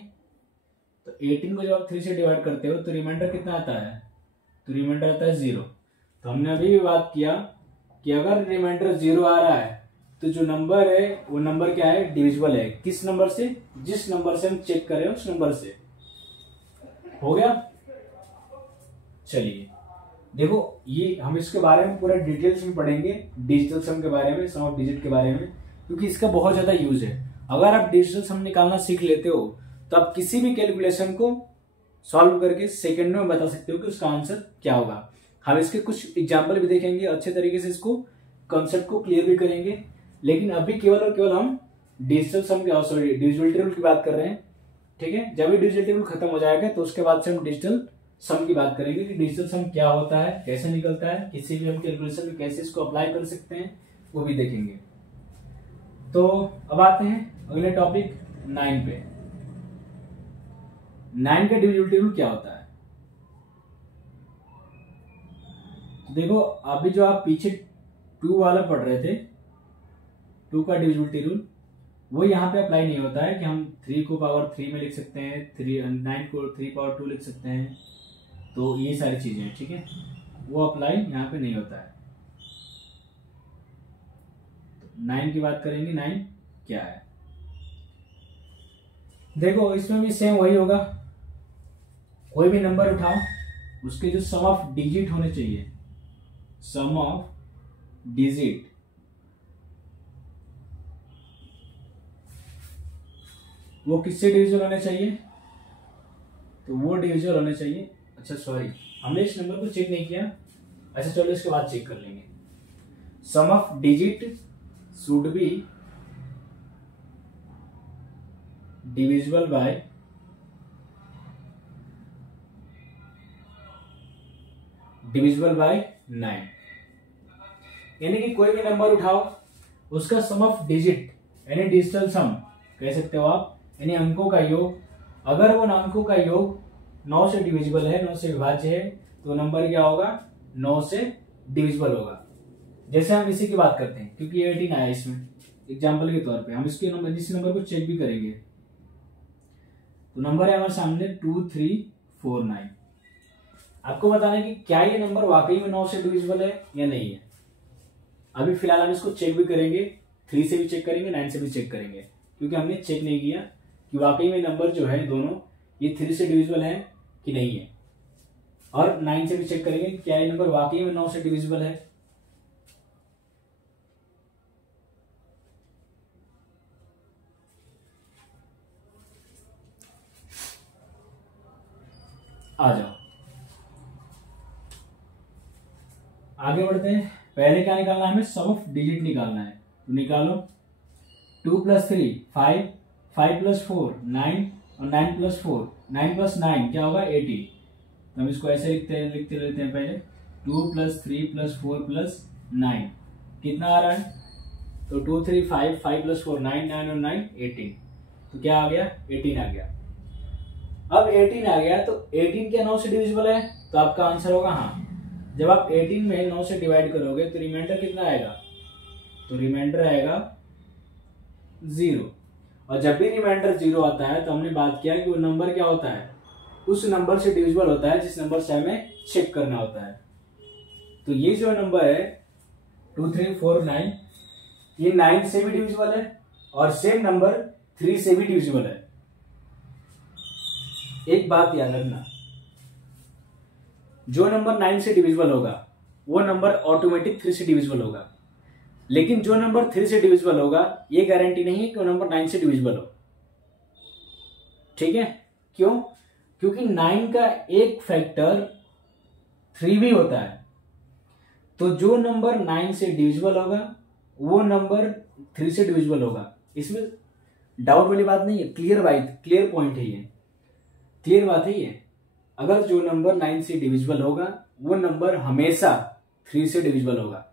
तो 18 को जब आप 3 से डिवाइड करते हो तो रिमाइंडर कितना आता है? तो रिमाइंडर आता है 0। तो हमने अभी भी बात किया कि अगर रिमाइंडर 0 आ रहा है तो जो नंबर है वो नंबर क्या है? डिविजिबल है। किस नंबर से? जिस नंबर से हम चेक कर रहे हैं उस नंबर से। हो गया? चलिए देखो, ये हम इसके बारे में पूरा डिटेल्स में पढ़ेंगे, डिजिटल सम के बारे में, सम ऑफ डिजिट के बारे में, क्योंकि इसका बहुत ज्यादा यूज है। अगर आप डिजिटल सम निकालना सीख लेते हो तो आप किसी भी कैलकुलेशन को सॉल्व करके सेकंड में बता सकते हो कि उसका आंसर क्या होगा। हम इसके कुछ एग्जाम्पल भी देखेंगे, अच्छे तरीके से इसको कॉन्सेप्ट को क्लियर भी करेंगे। लेकिन अभी केवल और केवल हम डिजिटल सम के, सॉरी डिविजिबल टेबल की बात कर रहे हैं। ठीक है, जब भी डिजिटल टेबल खत्म हो जाएगा तो उसके बाद से हम डिजिटल सम की बात करेंगे कि डिजिटल सम क्या होता है, कैसे निकलता है, किसी भी हम कैलकुलेशन में कैसे इसको अप्लाई कर सकते हैं, वो भी देखेंगे। तो अब आते हैं अगले टॉपिक 9 पे। 9 का डिविजिबल टेबल क्या होता है? देखो, अभी जो आप पीछे 2 वाला पढ़ रहे थे, 2 का डिविजिबल टेबल, वो यहाँ पे अप्लाई नहीं होता है कि हम 3 को पावर 3 में लिख सकते हैं, 9 को 3 पावर 2 लिख सकते हैं, तो ये सारी चीजें हैं। ठीक है, वो अप्लाई यहाँ पे नहीं होता है। तो 9 की बात करेंगे, 9 क्या है? देखो, इसमें भी सेम वही होगा, कोई भी नंबर उठाओ, उसके जो सम ऑफ डिजिट होने चाहिए, सम ऑफ डिजिट, वो किससे डिविजिबल होने चाहिए? तो वो डिविजिबल होने चाहिए। अच्छा सॉरी, हमने इस नंबर को चेक नहीं किया। अच्छा चलो इसके बाद चेक कर लेंगे। Sum of digit should be divisible by divisible by 9, यानी कि कोई भी नंबर उठाओ, उसका सम ऑफ डिजिट यानी डिजिटल सम कह सकते हो आप, यानी अंकों का योग, अगर वो अंकों का योग 9 से डिविजिबल है, 9 से विभाज्य है, तो नंबर क्या होगा? 9 से डिविजिबल होगा। जैसे हम इसी की बात करते हैं, क्योंकि 18 आया इसमें एग्जाम्पल के तौर पे, हम इसके नंबर, जिस नंबर को चेक भी करेंगे, तो नंबर है हमारे सामने 2349। आपको बताना है कि क्या ये नंबर वाकई में 9 से डिविजिबल है या नहीं है। अभी फिलहाल हम इसको चेक भी करेंगे, 3 से भी चेक करेंगे, 9 से भी चेक करेंगे, क्योंकि हमने चेक नहीं किया कि वाकई में नंबर जो है दोनों ये 3 से डिविजिबल है कि नहीं है। और 9 से भी चेक करेंगे क्या ये नंबर वाकई में 9 से डिविजिबल है। आ जाओ आगे बढ़ते हैं। पहले क्या निकालना है हमें? सम ऑफ डिजिट निकालना है, तो निकालो। 2 + 3 5, 5 + 4 9 और 9 + 4 9 + 9 क्या होगा? 18। तो हम इसको ऐसे लिखते रहते हैं पहले, 2 + 3 + 4 + 9 कितना आ रहा है? तो 2 3 5, 5 + 4 9, 9 और 9 18, तो क्या आ गया? 18 आ गया। अब 18 आ गया तो 18 क्या 9 से डिविजिबल है? तो आपका आंसर होगा हाँ। जब आप 18 में 9 से डिवाइड करोगे तो रिमाइंडर कितना आएगा? तो रिमाइंडर आएगा 0। और जब भी रिमाइंडर 0 आता है तो हमने बात किया कि वो नंबर क्या होता है? उस नंबर से डिविजिबल होता है जिस नंबर से हमें चेक करना होता है। तो ये जो नंबर है 2349, ये 9 से भी डिविजिबल है और सेम नंबर 3 से भी डिविजिबल है। एक बात याद रखना, जो नंबर 9 से डिविजिबल होगा वो नंबर ऑटोमेटिक 3 से डिविजिबल होगा, लेकिन जो नंबर 3 से डिविजिबल होगा ये गारंटी नहीं है कि वो नंबर 9 से डिविजिबल हो। ठीक है, क्यों? क्योंकि 9 का एक फैक्टर 3 भी होता है। तो जो नंबर 9 से डिविजिबल होगा वो नंबर 3 से डिविजिबल होगा। इसमें डाउट वाली बात नहीं है, क्लियर पॉइंट है ये, क्लियर बात है ये। अगर जो नंबर 9 से डिविजिबल होगा वो नंबर हमेशा 3 से डिविजिबल होगा,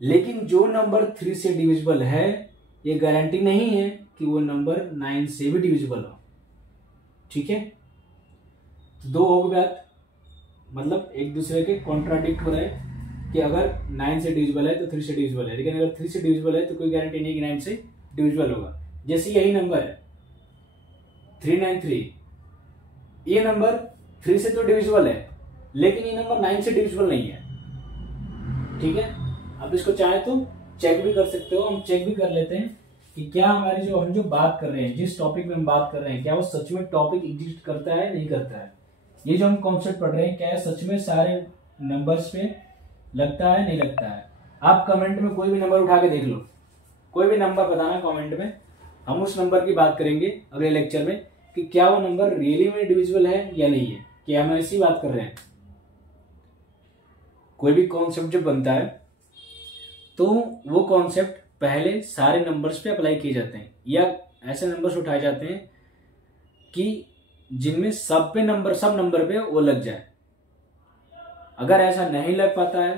लेकिन जो नंबर 3 से डिविजिबल है ये गारंटी नहीं है कि वो नंबर 9 से भी डिविजिबल हो। ठीक है, तो दो हो गई बात, मतलब एक दूसरे के कॉन्ट्राडिक्ट हो रहे हैं कि अगर 9 से डिविजिबल है तो 3 से डिविजिबल है, लेकिन अगर 3 से डिविजिबल है तो कोई गारंटी नहीं कि 9 से डिविजिबल होगा। जैसे यही नंबर है 393, ये नंबर 3 से तो डिविजिबल है लेकिन ये नंबर 9 से डिविजिबल नहीं है। ठीक है, अब इसको चाहे तो चेक भी कर सकते हो। हम चेक भी कर लेते हैं कि क्या हमारी हम जो बात कर रहे हैं, जिस टॉपिक में हम बात कर रहे हैं, क्या वो सच में टॉपिक एग्जिस्ट करता है नहीं करता है। ये जो हम कॉन्सेप्ट पढ़ रहे हैं क्या सच में सारे नंबर्स पे लगता है नहीं लगता है। आप कमेंट में कोई भी नंबर उठा के देख लो, कोई भी नंबर बताना कमेंट में, हम उस नंबर की बात करेंगे अगले लेक्चर में कि क्या वो नंबर रियली में डिविजिबल है या नहीं है, क्या हम ऐसी बात कर रहे हैं। कोई भी कॉन्सेप्ट जब बनता है तो वो कॉन्सेप्ट पहले सारे नंबर्स पे अप्लाई किए जाते हैं, या ऐसे नंबर्स उठाए जाते हैं कि जिनमें सब नंबर पे वो लग जाए। अगर ऐसा नहीं लग पाता है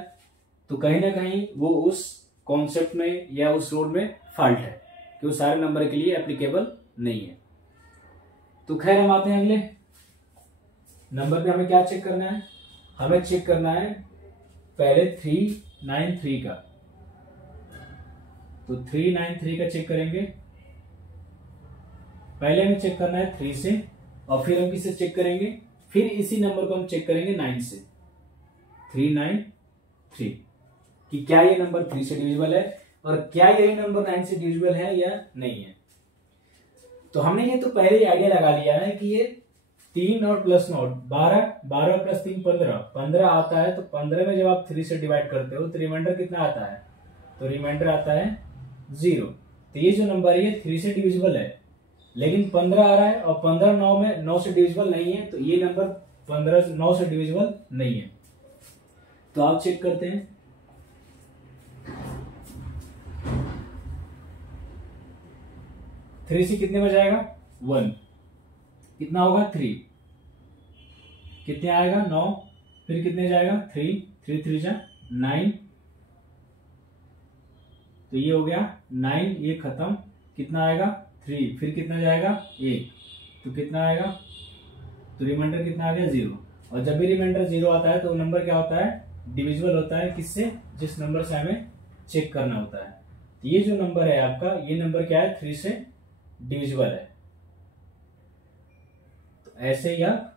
तो कहीं ना कहीं वो उस कॉन्सेप्ट में या उस रूल में फॉल्ट है कि वो सारे नंबर के लिए एप्लीकेबल नहीं है। तो खैर हम आते हैं अगले नंबर पे। हमें क्या चेक करना है? हमें चेक करना है पहले 393 का। तो 393 का चेक करेंगे। पहले हमें चेक करना है 3 से, और फिर हम किससे चेक करेंगे? फिर इसी नंबर को हम चेक करेंगे 9 से। 393 कि क्या ये नंबर 3 से डिविजिबल है और क्या यही नंबर 9 से डिविजिबल है या नहीं है। तो हमने ये तो पहले ही आइडिया लगा लिया है कि ये 3 और प्लस 9 12, 12 प्लस 3 15 आता है। तो 15 में जब आप 3 से डिवाइड करते हो तो रिमाइंडर कितना आता है? तो रिमाइंडर आता है 0। तो ये जो नंबर है 3 से डिविजिबल है, लेकिन 15 आ रहा है और 15 9 से डिविजिबल नहीं है, तो ये नंबर 15 9 से डिविजिबल नहीं है। तो आप चेक करते हैं। थ्री से कितने में जाएगा? 1, कितना होगा? 3, कितने आएगा? 9, फिर कितने जाएगा? 3, 3 3 जा 9, तो ये हो गया 9, ये खत्म। कितना आएगा? 3, फिर कितना जाएगा? 1, तो कितना आएगा? तो रिमाइंडर कितना आ गया? 0। और जब भी रिमाइंडर 0 आता है तो नंबर क्या होता है? डिविजिबल होता है। किससे? जिस नंबर से हमें चेक करना होता है। तो ये जो नंबर है आपका, ये नंबर क्या है? 3 से डिविजिबल है। तो ऐसे ही आप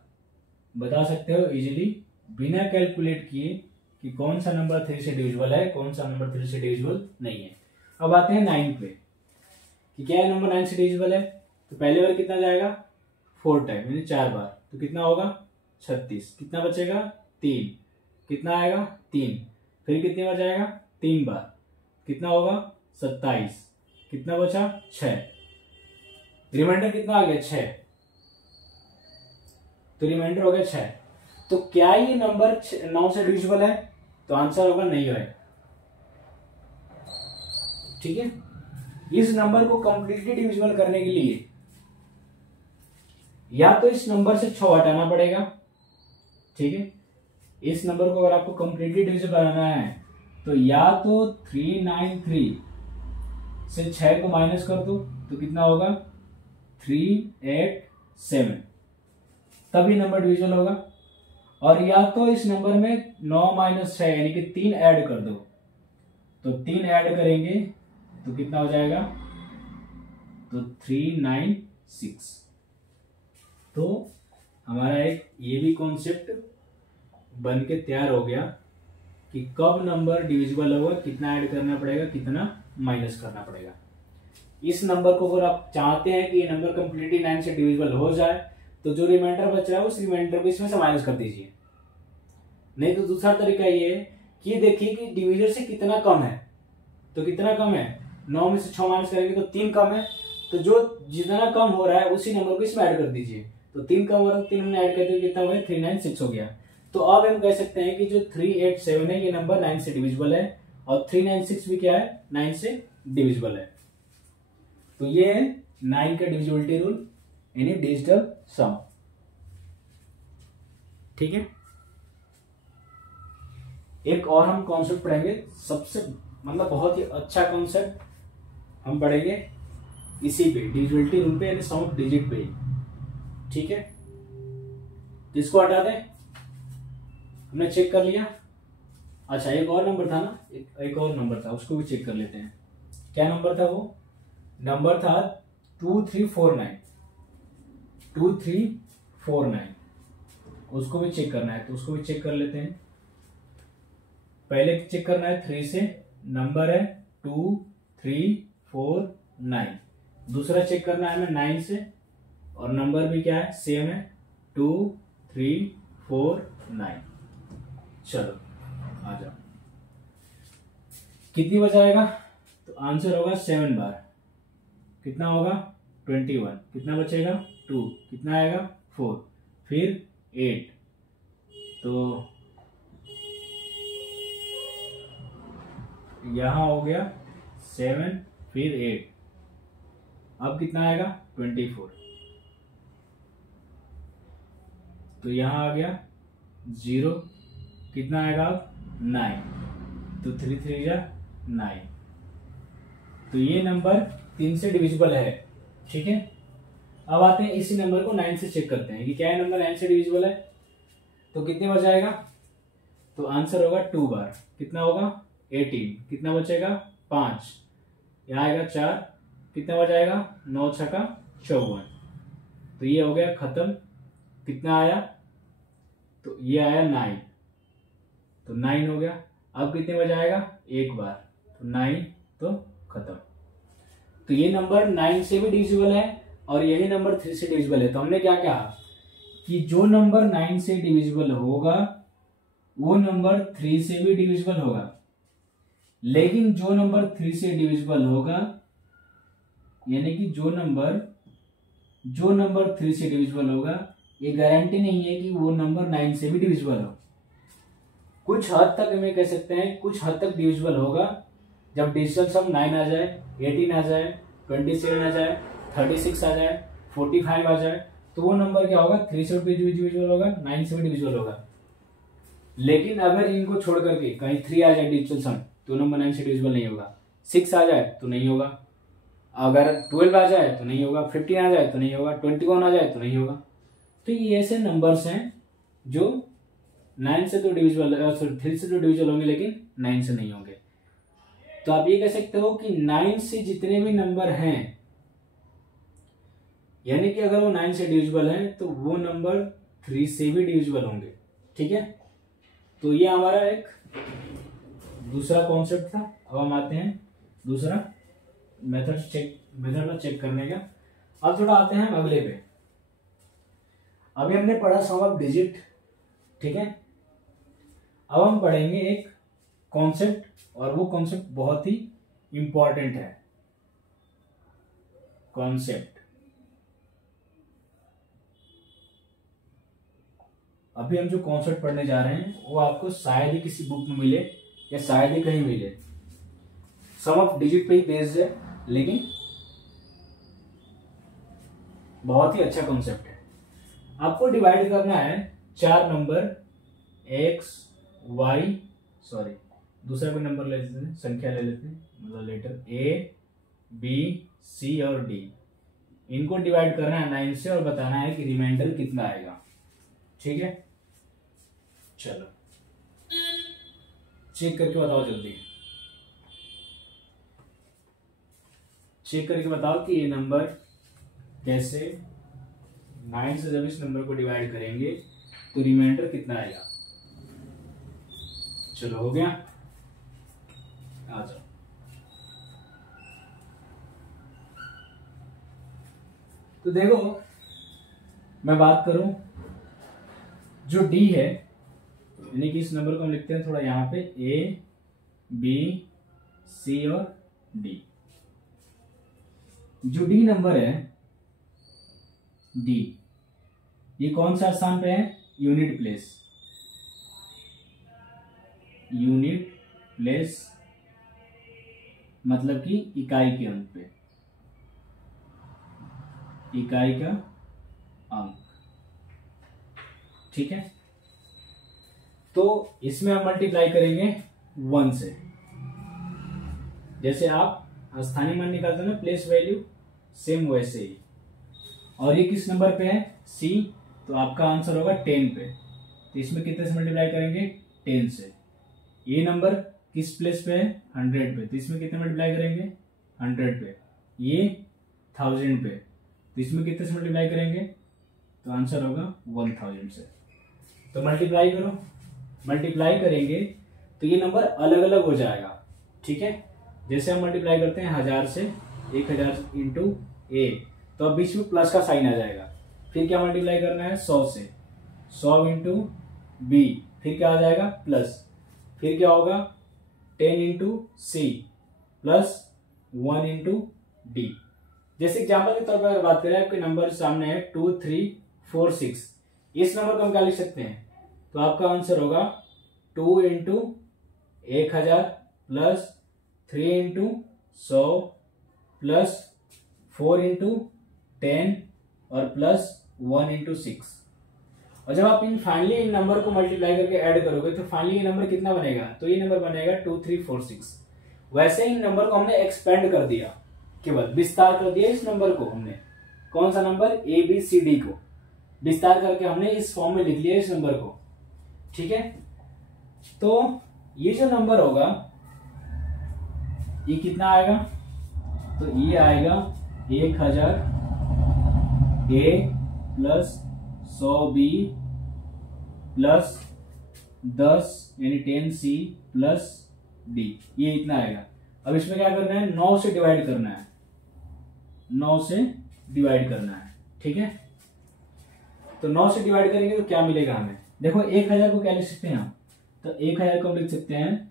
बता सकते हो इजीली बिना कैलकुलेट किए कि कौन सा नंबर 3 से डिविजिबल है, कौन सा नंबर 3 से डिविजिबल नहीं है। अब आते हैं 9 पे कि क्या है नंबर 9 से डिविजिबल है। तो पहले बार कितना जाएगा? 4 टाइम, यानी 4 बार। तो कितना होगा? 36। कितना बचेगा? 3, कितना आएगा? 3, फिर कितने बार जाएगा? 3 बार, कितना होगा? 27, कितना बचा? 6, रिमाइंडर कितना आ गया? 6, तो रिमाइंडर हो गया 6। तो क्या ये नंबर 9 से डिविजिबल है? तो आंसर होगा नहीं है। ठीक है, इस नंबर को कंप्लीटली डिविजिबल करने के लिए या तो इस नंबर से 6 हटाना पड़ेगा। ठीक है, इस नंबर को अगर आपको कंप्लीटली डिविजिबल बनाना है तो या तो 393 से 6 को माइनस कर दो, तो कितना होगा? 387, तभी नंबर डिविजिबल होगा। और या तो इस नंबर में 9 माइनस 6 यानी कि 3 ऐड कर दो, तो 3 ऐड करेंगे तो कितना हो जाएगा? तो 396। तो हमारा एक ये भी कॉन्सेप्ट बन के तैयार हो गया कि कब नंबर डिविजिबल होगा, कितना ऐड करना पड़ेगा, कितना माइनस करना पड़ेगा। इस नंबर को अगर आप चाहते हैं कि ये नंबर कंप्लीटली 9 से डिविजिबल हो जाए तो जो रिमाइंडर बच रहा है उस रिमाइंडर को इसमें से माइनस कर दीजिए। नहीं तो दूसरा तरीका ये है कि देखिए कि डिविजर से कितना कम है, तो कितना कम है, 9 में से 6 माइनस करेंगे तो 3 कम है, तो जो जितना कम हो रहा है उसी नंबर को इसमें ऐड कर दीजिए। तो 3 कम हो रहा है, 3 हमने ऐड कर दिया, कितना हो गया 396 हो गया। तो अब हम कह सकते हैं कि जो 387 है ये नंबर 9 से डिविजिबल है और 396 भी क्या है 9 से डिविजिबल है। तो ये है 9 का डिविजिबिलिटी रूल यानी डिजिटल सम। ठीक है, एक और हम कॉन्सेप्ट पढ़ेंगे, सबसे मतलब बहुत ही अच्छा कॉन्सेप्ट हम पढ़ेंगे इसी पे, डिविजिबिलिटी रूल पे यानी सम ऑफ डिजिट पे। ठीक है, इसको हटा दें, हमने चेक कर लिया। अच्छा एक और नंबर था ना, एक और नंबर था, उसको भी चेक कर लेते हैं। क्या नंबर था वो? नंबर था 2349, 2349, उसको भी चेक करना है, तो उसको भी चेक कर लेते हैं। पहले चेक करना है 3 से, नंबर है 2349। दूसरा चेक करना है हमें 9 से और नंबर भी क्या है सेम है 2349। चलो आ जाओ, कितनी बचाएगा? तो आंसर होगा 7 बार, कितना होगा 21, कितना बचेगा 2, कितना आएगा 4, फिर 8, तो यहां हो गया 7 फिर 8, अब कितना आएगा 24, तो यहां आ गया 0, कितना आएगा अब 9, तो 3 3 जा 9, तो ये नंबर 3 से डिविजिबल है। ठीक है, अब आते हैं इसी नंबर को 9 से चेक करते हैं कि क्या है नंबर 9 से डिविजिबल है। तो कितने बच जाएगा? तो आंसर होगा 2 बार, कितना होगा 18, कितना बचेगा 5, यहाँ आएगा 4, कितना बचाएगा 9 छका 54, तो ये हो गया खत्म। कितना आया? तो ये आया 9, तो 9 हो गया। अब कितने बजाएगा? एक बार, तो 9, तो खत्म। तो ये नंबर 9 से भी डिविजिबल है और यही नंबर 3 से डिविजिबल है। तो हमने क्या कहा कि जो नंबर 9 से डिविजिबल होगा वो नंबर 3 से भी डिविजिबल होगा, लेकिन जो नंबर 3 से डिविजिबल होगा यानी कि जो नंबर 3 से डिविजिबल होगा ये गारंटी नहीं है कि वो नंबर 9 से भी डिविजिबल हो। कुछ हद तक हमें कह सकते हैं कुछ हद तक डिविजिबल होगा जब डिजिटल सम 9 आ जाए, 18 आ जाए, 27 आ जाए, 36 आ जाए, 45 आ जाए, तो वो नंबर क्या होगा 3 से भी डिविजिबल होगा, 9 से भी डिविजिबल होगा। लेकिन अगर इनको छोड़ करके कहीं 3 आ जाए डिजिटल सम तो नंबर 9 से डिविजिबल नहीं होगा, 6 आ जाए तो नहीं होगा, अगर 12 आ जाए तो नहीं होगा, 15 आ जाए तो नहीं होगा, 21 आ जाए तो नहीं होगा। तो ये ऐसे नंबर्स हैं जो 9 से तो डिविजिबल 3 से तो डिविजिबल होंगे लेकिन 9 से नहीं होंगे। तो आप ये कह सकते हो कि 9 से जितने भी नंबर हैं यानी कि अगर वो 9 से डिविजिबल हैं तो वो नंबर 3 से भी डिविजिबल होंगे। ठीक है, तो ये हमारा एक दूसरा कॉन्सेप्ट था। अब हम आते हैं दूसरा मेथड चेक करने का। अब थोड़ा आते हैं हम अगले पे। अभी हमने पढ़ा सम ऑफ डिजिट, ठीक है। अब हम पढ़ेंगे एक कॉन्सेप्ट और वो कॉन्सेप्ट बहुत ही इंपॉर्टेंट है। कॉन्सेप्ट अभी हम जो कॉन्सेप्ट पढ़ने जा रहे हैं वो आपको शायद ही किसी बुक में मिले या शायद ही कहीं मिले। सम ऑफ डिजिट पे ही बेस्ड है लेकिन बहुत ही अच्छा कॉन्सेप्ट है। आपको डिवाइड करना है 4 नंबर x y, सॉरी दूसरा कोई नंबर ले लेते हैं, संख्या ले लेते हैं, मतलब लेटर a b c और d, इनको डिवाइड करना है 9 से और बताना है कि रिमाइंडर कितना आएगा। ठीक है, चलो चेक करके बताओ, जल्दी चेक करके बताओ कि ये नंबर कैसे 9 से जब इस नंबर को डिवाइड करेंगे तो रिमाइंडर कितना आएगा। चलो हो गया, आ जाओ। तो देखो मैं बात करूं, जो डी है यानी कि इस नंबर को हम लिखते हैं थोड़ा यहाँ पे ए बी सी और डी। जो डी नंबर है, डी, ये कौन सा स्थान पे है? Unit place. यूनिट प्लेस मतलब कि इकाई के अंक पे, इकाई का अंक, ठीक है। तो इसमें हम मल्टीप्लाई करेंगे 1 से। जैसे आप स्थानीय मान निकालते हो ना, प्लेस वैल्यू, सेम वैसे ही। और ये किस नंबर पे है? सी, तो आपका आंसर होगा 10 पे। तो इसमें कितने से मल्टीप्लाई करेंगे? 10 से। ये नंबर किस प्लेस पे है? 100 पे, तो इसमें कितने मल्टीप्लाई करेंगे? 100 पे। ये 1000 पे, तो इसमें कितने से मल्टीप्लाई करेंगे? तो आंसर होगा 1000 से। तो मल्टीप्लाई करो, मल्टीप्लाई करेंगे तो ये नंबर अलग अलग हो जाएगा, ठीक है। जैसे हम मल्टीप्लाई करते हैं 1000 से, 1000 इंटू ए, तो अब बीच में प्लस का साइन आ जाएगा। फिर क्या मल्टीप्लाई करना है? 100 से, 100 इंटू बी, फिर क्या आ जाएगा? प्लस, फिर क्या होगा? 10 into C plus 1 into D. जैसे एग्जाम्पल के तौर पर अगर बात करें, आपके नंबर सामने है 2 3 4 6, इस नंबर को हम क्या लिख सकते हैं? तो आपका आंसर होगा 2 into 1000 plus 3 into 100 plus 4 into 10 और प्लस 1 इंटू 6। और जब आप इन फाइनली इन नंबर को मल्टीप्लाई करके ऐड करोगे तो फाइनली ये नंबर कितना बनेगा? तो ये नंबर बनेगा 2 3 4 6। वैसे ही इन नंबर को हमने एक्सपेंड कर दिया, केवल विस्तार कर दिया इस नंबर को हमने। कौन सा number? A B C D को विस्तार करके हमने इस फॉर्म में लिख लिया इस नंबर को, ठीक है। तो ये जो नंबर होगा ये कितना आएगा? तो ये आएगा 1000 ए प्लस 100 बी प्लस 10 यानी 10 सी प्लस डी, ये इतना आएगा। अब इसमें क्या करना है? 9 से डिवाइड करना है, 9 से डिवाइड करना है, ठीक है। तो 9 से डिवाइड करेंगे तो क्या मिलेगा हमें? देखो 1000 को क्या लिख सकते हैं हम? तो 1000 को हम लिख सकते हैं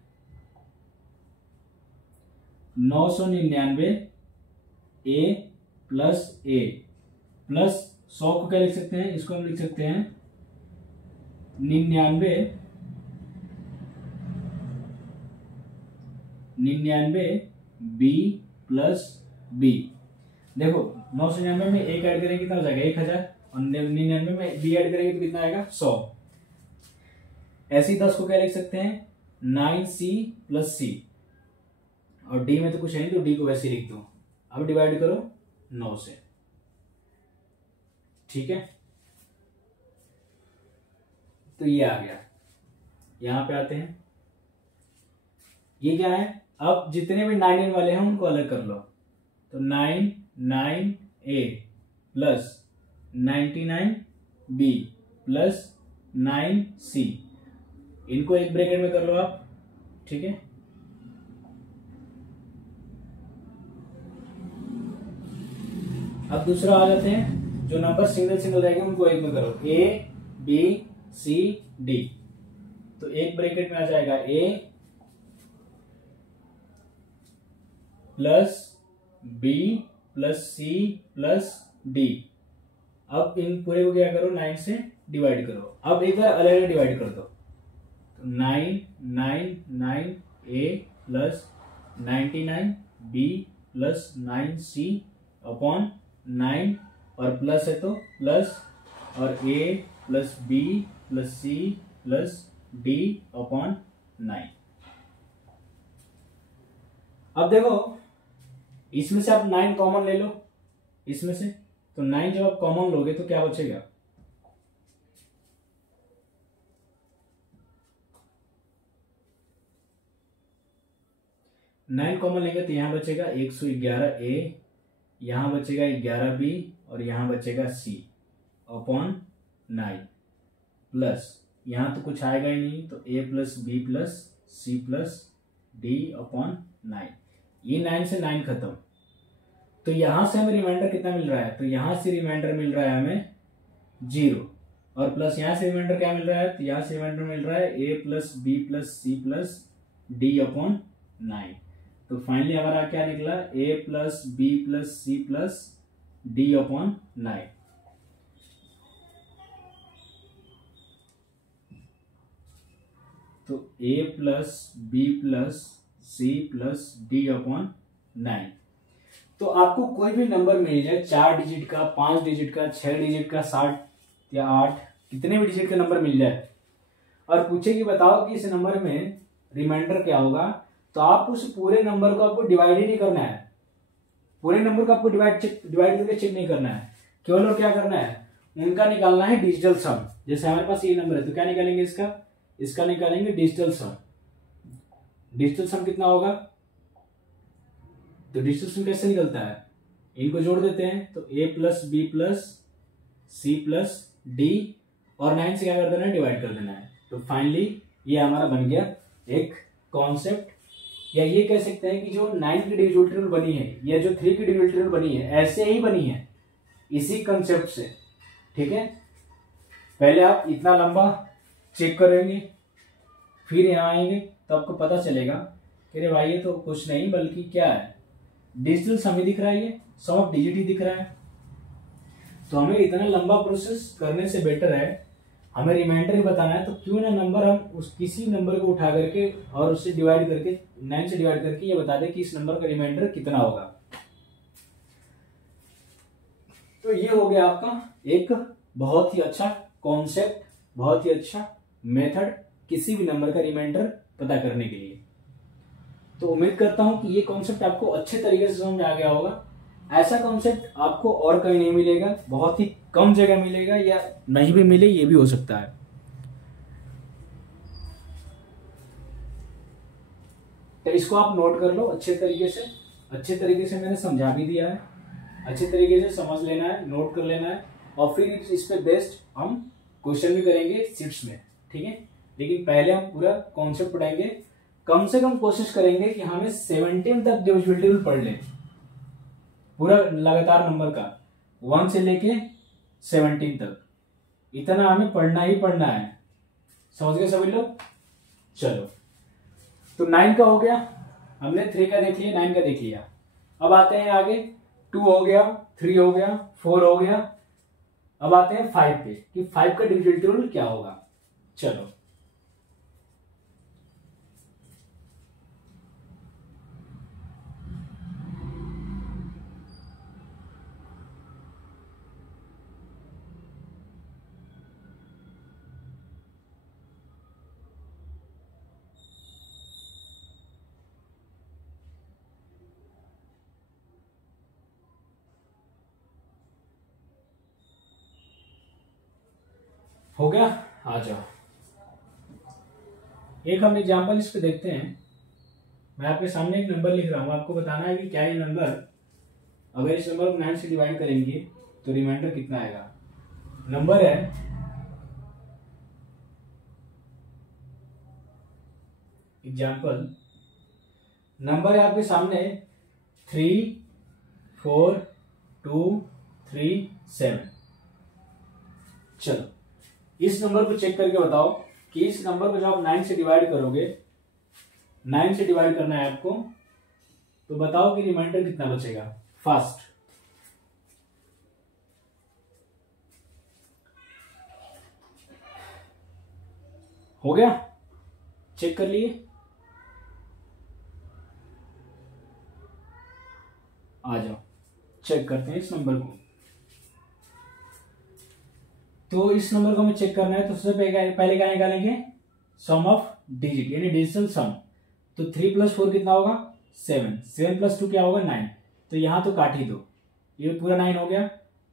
999 ए प्लस ए प्लस 100 को क्या लिख सकते हैं? इसको हम लिख सकते हैं 99 बी प्लस बी। देखो 999 में एक ऐड करेंगे कितना हो जाएगा? 1000, और 99 में बी ऐड करेंगे तो कितना आएगा? 100। ऐसे ही 10 को क्या लिख सकते हैं? 9c प्लस सी, और डी में तो कुछ है नहीं तो डी को वैसे ही लिख दो। अब डिवाइड करो 9 से, ठीक है। तो ये आ गया। यहां पे आते हैं, ये क्या है? अब जितने भी 9 वाले हैं उनको अलग कर लो। तो 99 ए प्लस 99 बी प्लस 9 सी, इनको एक ब्रैकेट में कर लो आप, ठीक है। अब दूसरा आ जाते हैं, जो नंबर सिंगल सिंगल रहेंगे उनको एक में करो, ए बी सी डी। तो एक ब्रैकेट में आ जाएगा a plus B plus C plus d. अब इन पूरे को क्या करो? 9 से डिवाइड करो। अब एक बार अलग अलग डिवाइड कर दो, तो 999 a plus 99 b plus 9 c upon 9, और प्लस है तो प्लस, और a plus B plus C plus d upon 9। अब देखो इसमें से आप 9 कॉमन ले लो इसमें से, तो 9 जब आप कॉमन लोगे तो क्या बचेगा? नाइन कॉमन लेंगे तो यहां बचेगा 111 ए, यहां बचेगा 11 बी, और यहां बचेगा सी अपॉन 9 प्लस, यहां तो कुछ आएगा ही नहीं तो a plus B plus C plus d upon 9। ये 9 से 9 खत्म, तो यहां से हमें रिमाइंडर कितना मिल रहा है, तो यहां से रिमाइंडर मिल रहा है हमें 0, और प्लस यहां से रिमाइंडर क्या मिल रहा है, तो यहां से रिमाइंडर मिल रहा है a plus B plus C plus d upon 9। तो फाइनली हमारा क्या निकला, a plus B plus C plus d upon 9। तो a plus B plus C plus d upon 9। तो आपको कोई भी नंबर मिल जाए, 4 डिजिट का, 5 डिजिट का, 6 डिजिट का, 7 या 8, कितने भी डिजिट का नंबर मिल जाए, और पूछे कि बताओ कि इस नंबर में रिमाइंडर क्या होगा, तो आप उस पूरे नंबर को आपको डिवाइड ही नहीं करना है, पूरे नंबर को आपको डिवाइड करके चेक नहीं करना है, केवल और क्या करना है, उनका निकालना है डिजिटल सम। जैसे हमारे पास ये नंबर है तो क्या निकालेंगे, इसका निकालेंगे डिजिटल सम। डिजिटल सम कितना होगा, तो डिजिटल सम कैसे निकलता है, इनको जोड़ देते हैं, तो a plus B plus C plus D और 9 से क्या कर देना है, डिवाइड कर देना है। तो फाइनली ये हमारा बन गया एक कॉन्सेप्ट, या ये कह सकते हैं कि जो 9 की डिविजिबल टेबल बनी है या जो 3 की डिविजिबल टेबल बनी है, ऐसे ही बनी है, इसी कंसेप्ट से। ठीक है, पहले आप इतना लंबा चेक करेंगे, फिर यहाँ आएंगे तो आपको पता चलेगा कि अरे भाई ये तो कुछ नहीं बल्कि क्या है, डिजिटल सम ही दिख रहा है, ये सम ऑफ डिजिट ही दिख रहा है। तो हमें इतना लंबा प्रोसेस करने से बेटर है हमें रिमाइंडर ही बताना है, तो क्यों ना नंबर हम उस किसी नंबर को उठा करके और उससे डिवाइड करके 9 से डिवाइड करके ये बता दें कि इस नंबर का रिमाइंडर कितना होगा। तो ये हो गया आपका एक बहुत ही अच्छा कॉन्सेप्ट, बहुत ही अच्छा मेथड किसी भी नंबर का रिमाइंडर पता करने के लिए। तो उम्मीद करता हूं कि ये कॉन्सेप्ट आपको अच्छे तरीके से समझ आ गया होगा। ऐसा कॉन्सेप्ट आपको और कहीं नहीं मिलेगा, बहुत ही कम जगह मिलेगा, या नहीं भी मिले ये भी हो सकता है। तो इसको आप नोट कर लो अच्छे तरीके से मैंने समझा भी दिया है, अच्छे तरीके से समझ लेना है, नोट कर लेना है, और फिर इस पे बेस्ड हम क्वेश्चन भी करेंगे शीट्स में। ठीक है, लेकिन पहले हम पूरा कॉन्सेप्ट पढ़ेंगे, कम से कम कोशिश करेंगे कि हमें 17 तक डिविजिबल टेबल पढ़ लें, पूरा लगातार नंबर का 1 से लेके 17 तक, इतना हमें पढ़ना ही पढ़ना है। समझ गए सभी लोग? चलो, तो 9 का हो गया, हमने 3 का देख लिया, 9 का देख लिया। अब आते हैं आगे, 2 हो गया, 3 हो गया, 4 हो गया। अब आते हैं 5 पे कि 5 का डिविजिबल टेबल क्या होगा। चलो, हो गया, आ जाओ। एक हम एग्जांपल इस पे देखते हैं। मैं आपके सामने एक नंबर लिख रहा हूं, आपको बताना है कि क्या ये नंबर, अगर इस नंबर को 9 से डिवाइड करेंगे तो रिमाइंडर कितना आएगा। नंबर है एग्जांपल, नंबर है आपके सामने 3 4 2 3 7। चलो, इस नंबर को चेक करके बताओ कि इस नंबर को जब आप 9 से डिवाइड करोगे, 9 से डिवाइड करना है आपको, तो बताओ कि रिमाइंडर कितना बचेगा। फास्ट, हो गया, चेक कर लिए, आ जाओ चेक करते हैं इस नंबर को। तो इस नंबर को हमें चेक करना है, तो सबसे पहले क्या निकालेंगे, सम ऑफ डिजिट यानी डिजिटल सम। तो 3 + 4 कितना होगा, 7, 7 + 2 क्या होगा, 9। तो यहां तो काट ही दो, ये पूरा 9 हो गया।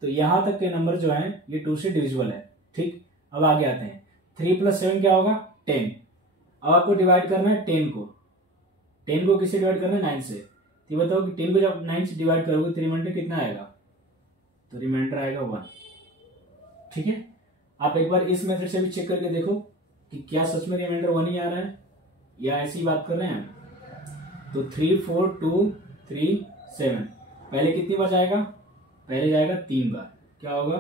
तो यहां तक के नंबर जो है ये 2 से डिविजिबल है। ठीक, अब आगे आते हैं, 3 + 7 क्या होगा, 10। अब आपको डिवाइड करना है 10 को, 10 को किससे डिवाइड करना है, 9 से। तो बताओ कि 10 को जब 9 से डिवाइड करोगे तो रिमाइंडर कितना आएगा, तो रिमाइंडर आएगा 1। ठीक है, आप एक बार इस मेथड से भी चेक करके देखो कि क्या सच में रिमाइंडर 1 ही आ रहा है। या ऐसी बात कर रहे हैं हम, तो 3 4 2 3 7, पहले कितनी बार जाएगा, पहले जाएगा 3 बार, क्या होगा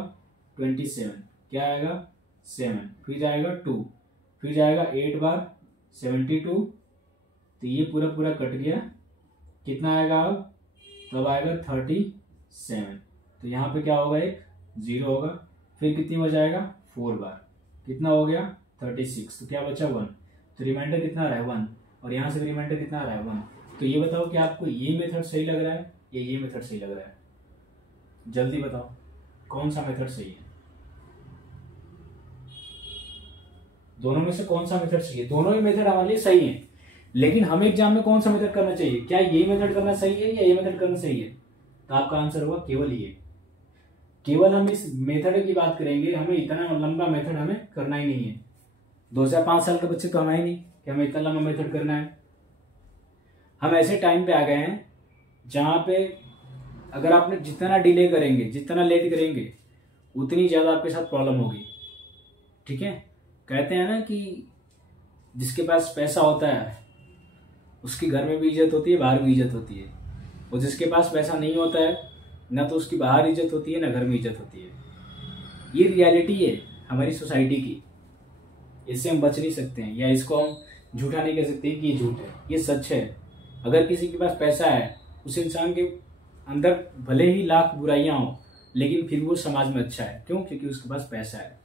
27, क्या आएगा 7, फिर जाएगा 2, फिर जाएगा 8 बार 72, तो ये पूरा पूरा कट गया, कितना आएगा अब, तब आएगा 37, तो यहाँ पे क्या होगा, एक 0 होगा, फिर कितनी बार जाएगा 4 बार, कितना हो गया 36, तो क्या बचा 1, तो रिमाइंडर कितना आ रहा है 1, और यहाँ से रिमाइंडर कितना आ रहा है 1। तो ये बताओ कि आपको ये मेथड सही लग रहा है या ये मेथड सही लग रहा है, जल्दी बताओ कौन सा मेथड सही है, दोनों में से कौन सा मेथड सही है। दोनों ही मेथड हमारे लिए सही है, लेकिन हमें एग्जाम में कौन सा मेथड करना चाहिए, क्या ये मेथड करना सही है या ये मेथड करना सही है, तो आपका आंसर होगा केवल ये। केवल हम इस मेथड की बात करेंगे, हमें इतना लंबा मेथड हमें करना ही नहीं है। 2 से 5 साल के बच्चे तो हमें ही नहीं कि हमें इतना लंबा मेथड करना है। हम ऐसे टाइम पे आ गए हैं जहां पे अगर आपने जितना डिले करेंगे, जितना लेट करेंगे, उतनी ज्यादा आपके साथ प्रॉब्लम होगी। ठीक है, कहते हैं ना कि जिसके पास पैसा होता है उसकी घर में भी इज्जत होती है, बाहर भी इज्जत होती है, और जिसके पास पैसा नहीं होता है ना तो उसकी बाहर इज्जत होती है ना घर में इज्जत होती है। ये रियलिटी है हमारी सोसाइटी की, इससे हम बच नहीं सकते हैं, या इसको हम झूठा नहीं कह सकते कि ये झूठ है, ये सच है। अगर किसी के पास पैसा है, उस इंसान के अंदर भले ही लाख बुराइयां हो, लेकिन फिर वो समाज में अच्छा है। क्यों? क्योंकि उसके पास पैसा है।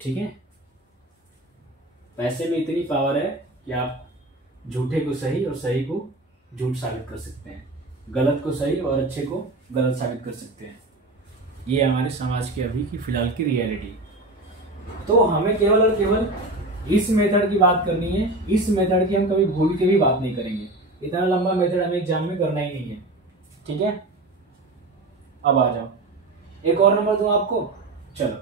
ठीक है, पैसे में इतनी पावर है कि आप झूठे को सही और सही को झूठ साबित कर सकते हैं, गलत को सही और अच्छे को गलत साबित कर सकते हैं। ये हमारे समाज की अभी की फिलहाल की रियलिटी। तो हमें केवल और केवल इस मेथड की बात करनी है, इस मेथड की हम कभी भूल के भी बात नहीं करेंगे। इतना लंबा मेथड हमें एग्जाम में करना ही नहीं है। ठीक है, अब आ जाओ, एक और नंबर दूं आपको। चलो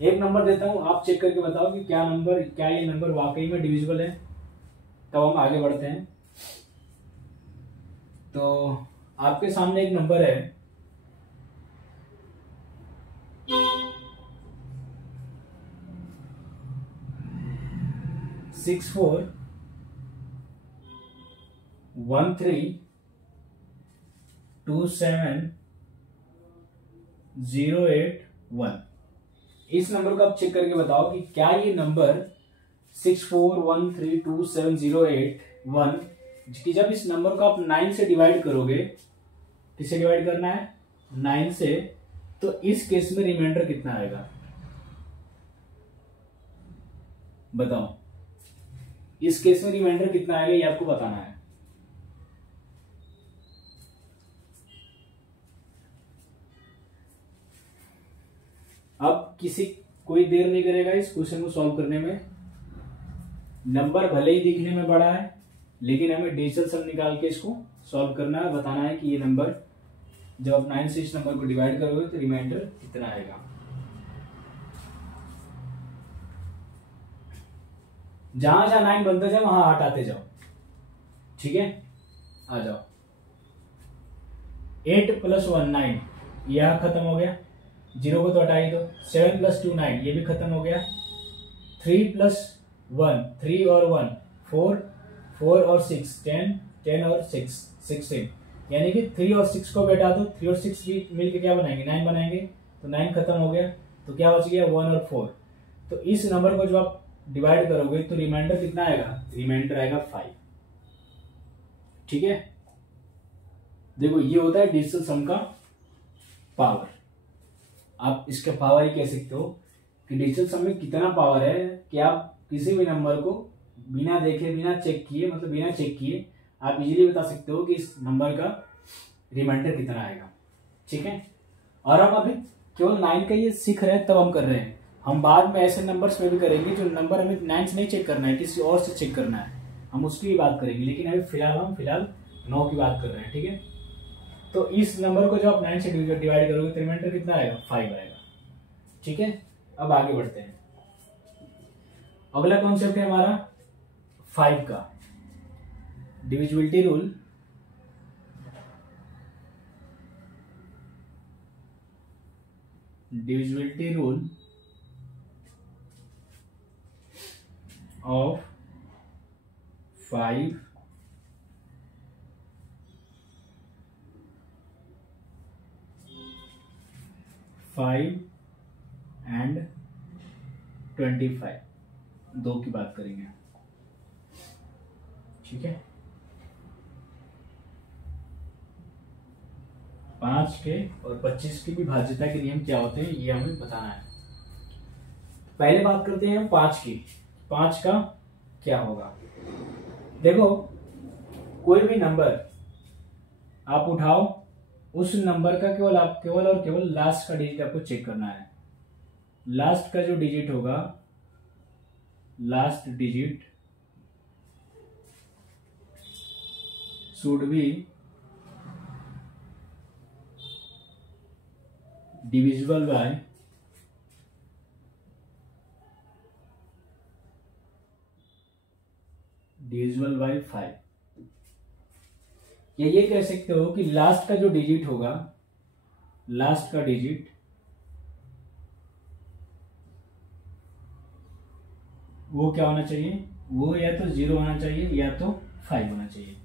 एक नंबर देता हूं, आप चेक करके बताओ कि क्या ये नंबर वाकई में डिविजिबल है, तब हम आगे बढ़ते हैं। तो आपके सामने एक नंबर है 64132708 1। इस नंबर को आप चेक करके बताओ कि क्या ये नंबर 64132708 कि जब इस नंबर को आप 9 से डिवाइड करोगे, किससे डिवाइड करना है 9 से, तो इस केस में रिमाइंडर कितना आएगा बताओ। इस केस में रिमाइंडर कितना आएगा ये आपको बताना है। अब कोई देर नहीं करेगा इस क्वेश्चन को सॉल्व करने में। नंबर भले ही दिखने में बड़ा है, लेकिन हमें डिजिटल सम निकाल के इसको सॉल्व करना है, बताना है कि ये नंबर जब आप 9 से इस नंबर को डिवाइड करोगे तो रिमाइंडर कितना आएगा। जहां जहां 9 बनता जाए वहां हटाते जाओ। ठीक है, आ जाओ। 8 + 1 9, यह खत्म हो गया, 0 को तो हटा ही दो। 7 + 2 9, ये भी खत्म हो गया। 3 + 1 3 और 1 4 4 और 6 10 10 और 6 16, यानी कि 3 और 6 को बैठा दो, 3 और 6 भी मिलकर क्या बनाएंगे 9 बनाएंगे, तो 9 खत्म हो गया, तो क्या बच गया 1 और 4। तो इस नंबर को जब आप डिवाइड करोगे तो रिमाइंडर कितना आएगा, रिमाइंडर आएगा 5। ठीक है, देखो ये होता है डिजिटल सम का पावर। आप इसका पावर ही कह सकते हो कि डिजिटल सम में कितना पावर है कि आप किसी भी नंबर को बिना देखे, बिना चेक किए, मतलब बिना चेक किए आप इजीली बता सकते हो कि इस नंबर का रिमाइंडर कितना आएगा। ठीक है, और हम अभी केवल 9 का ये सीख रहे हैं, तब हम कर रहे हैं। हम बाद में ऐसे नंबर्स में भी करेंगे जो नंबर हमें 9 से नहीं चेक करना है, किसी और से चेक करना है, हम उसकी भी बात करेंगे। लेकिन अभी फिलहाल 9 की बात कर रहे हैं। ठीक है, तो इस नंबर को जब आप 9 से डिवाइड करोगे तो रिमाइंडर कितना आएगा 5 आएगा। ठीक है, अब आगे बढ़ते हैं। अगला कॉन्सेप्ट है हमारा 5 का divisibility rule. Divisibility rule of 5 and 25, दो की बात करेंगे, ठीक है। 5 के और 25 की भी भाज्यता के नियम क्या होते हैं ये हमें बताना है। पहले बात करते हैं 5 की। 5 का क्या होगा, देखो कोई भी नंबर आप उठाओ, उस नंबर का केवल और केवल लास्ट का डिजिट आपको चेक करना है। लास्ट का जो डिजिट होगा, last digit should be divisible by divisible bye 5। या ये कह सकते हो कि लास्ट का जो डिजिट होगा, लास्ट का डिजिट वो क्या होना चाहिए, वो या तो 0 होना चाहिए या तो 5 होना चाहिए।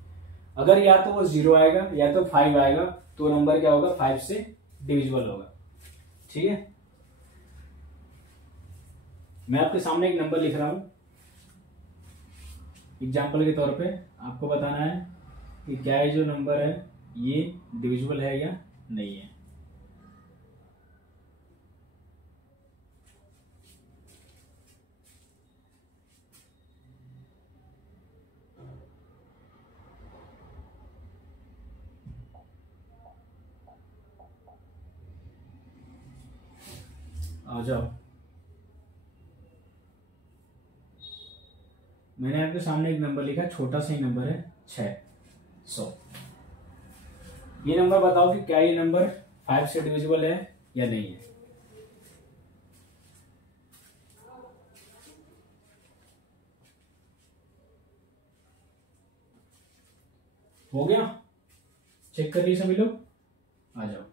अगर या तो वो 0 आएगा या तो 5 आएगा तो नंबर क्या होगा, 5 से डिविजिबल होगा, ठीक है। मैं आपके सामने एक नंबर लिख रहा हूं, एग्जाम्पल के तौर पे आपको बताना है कि क्या ये जो नंबर है ये डिविजिबल है या नहीं है। आ जाओ, मैंने आपके सामने एक नंबर लिखा, छोटा सा ही नंबर है 600। ये नंबर बताओ कि क्या ये नंबर 5 से डिविजिबल है या नहीं है। हो गया, चेक कर लिए सभी लोग, आ जाओ।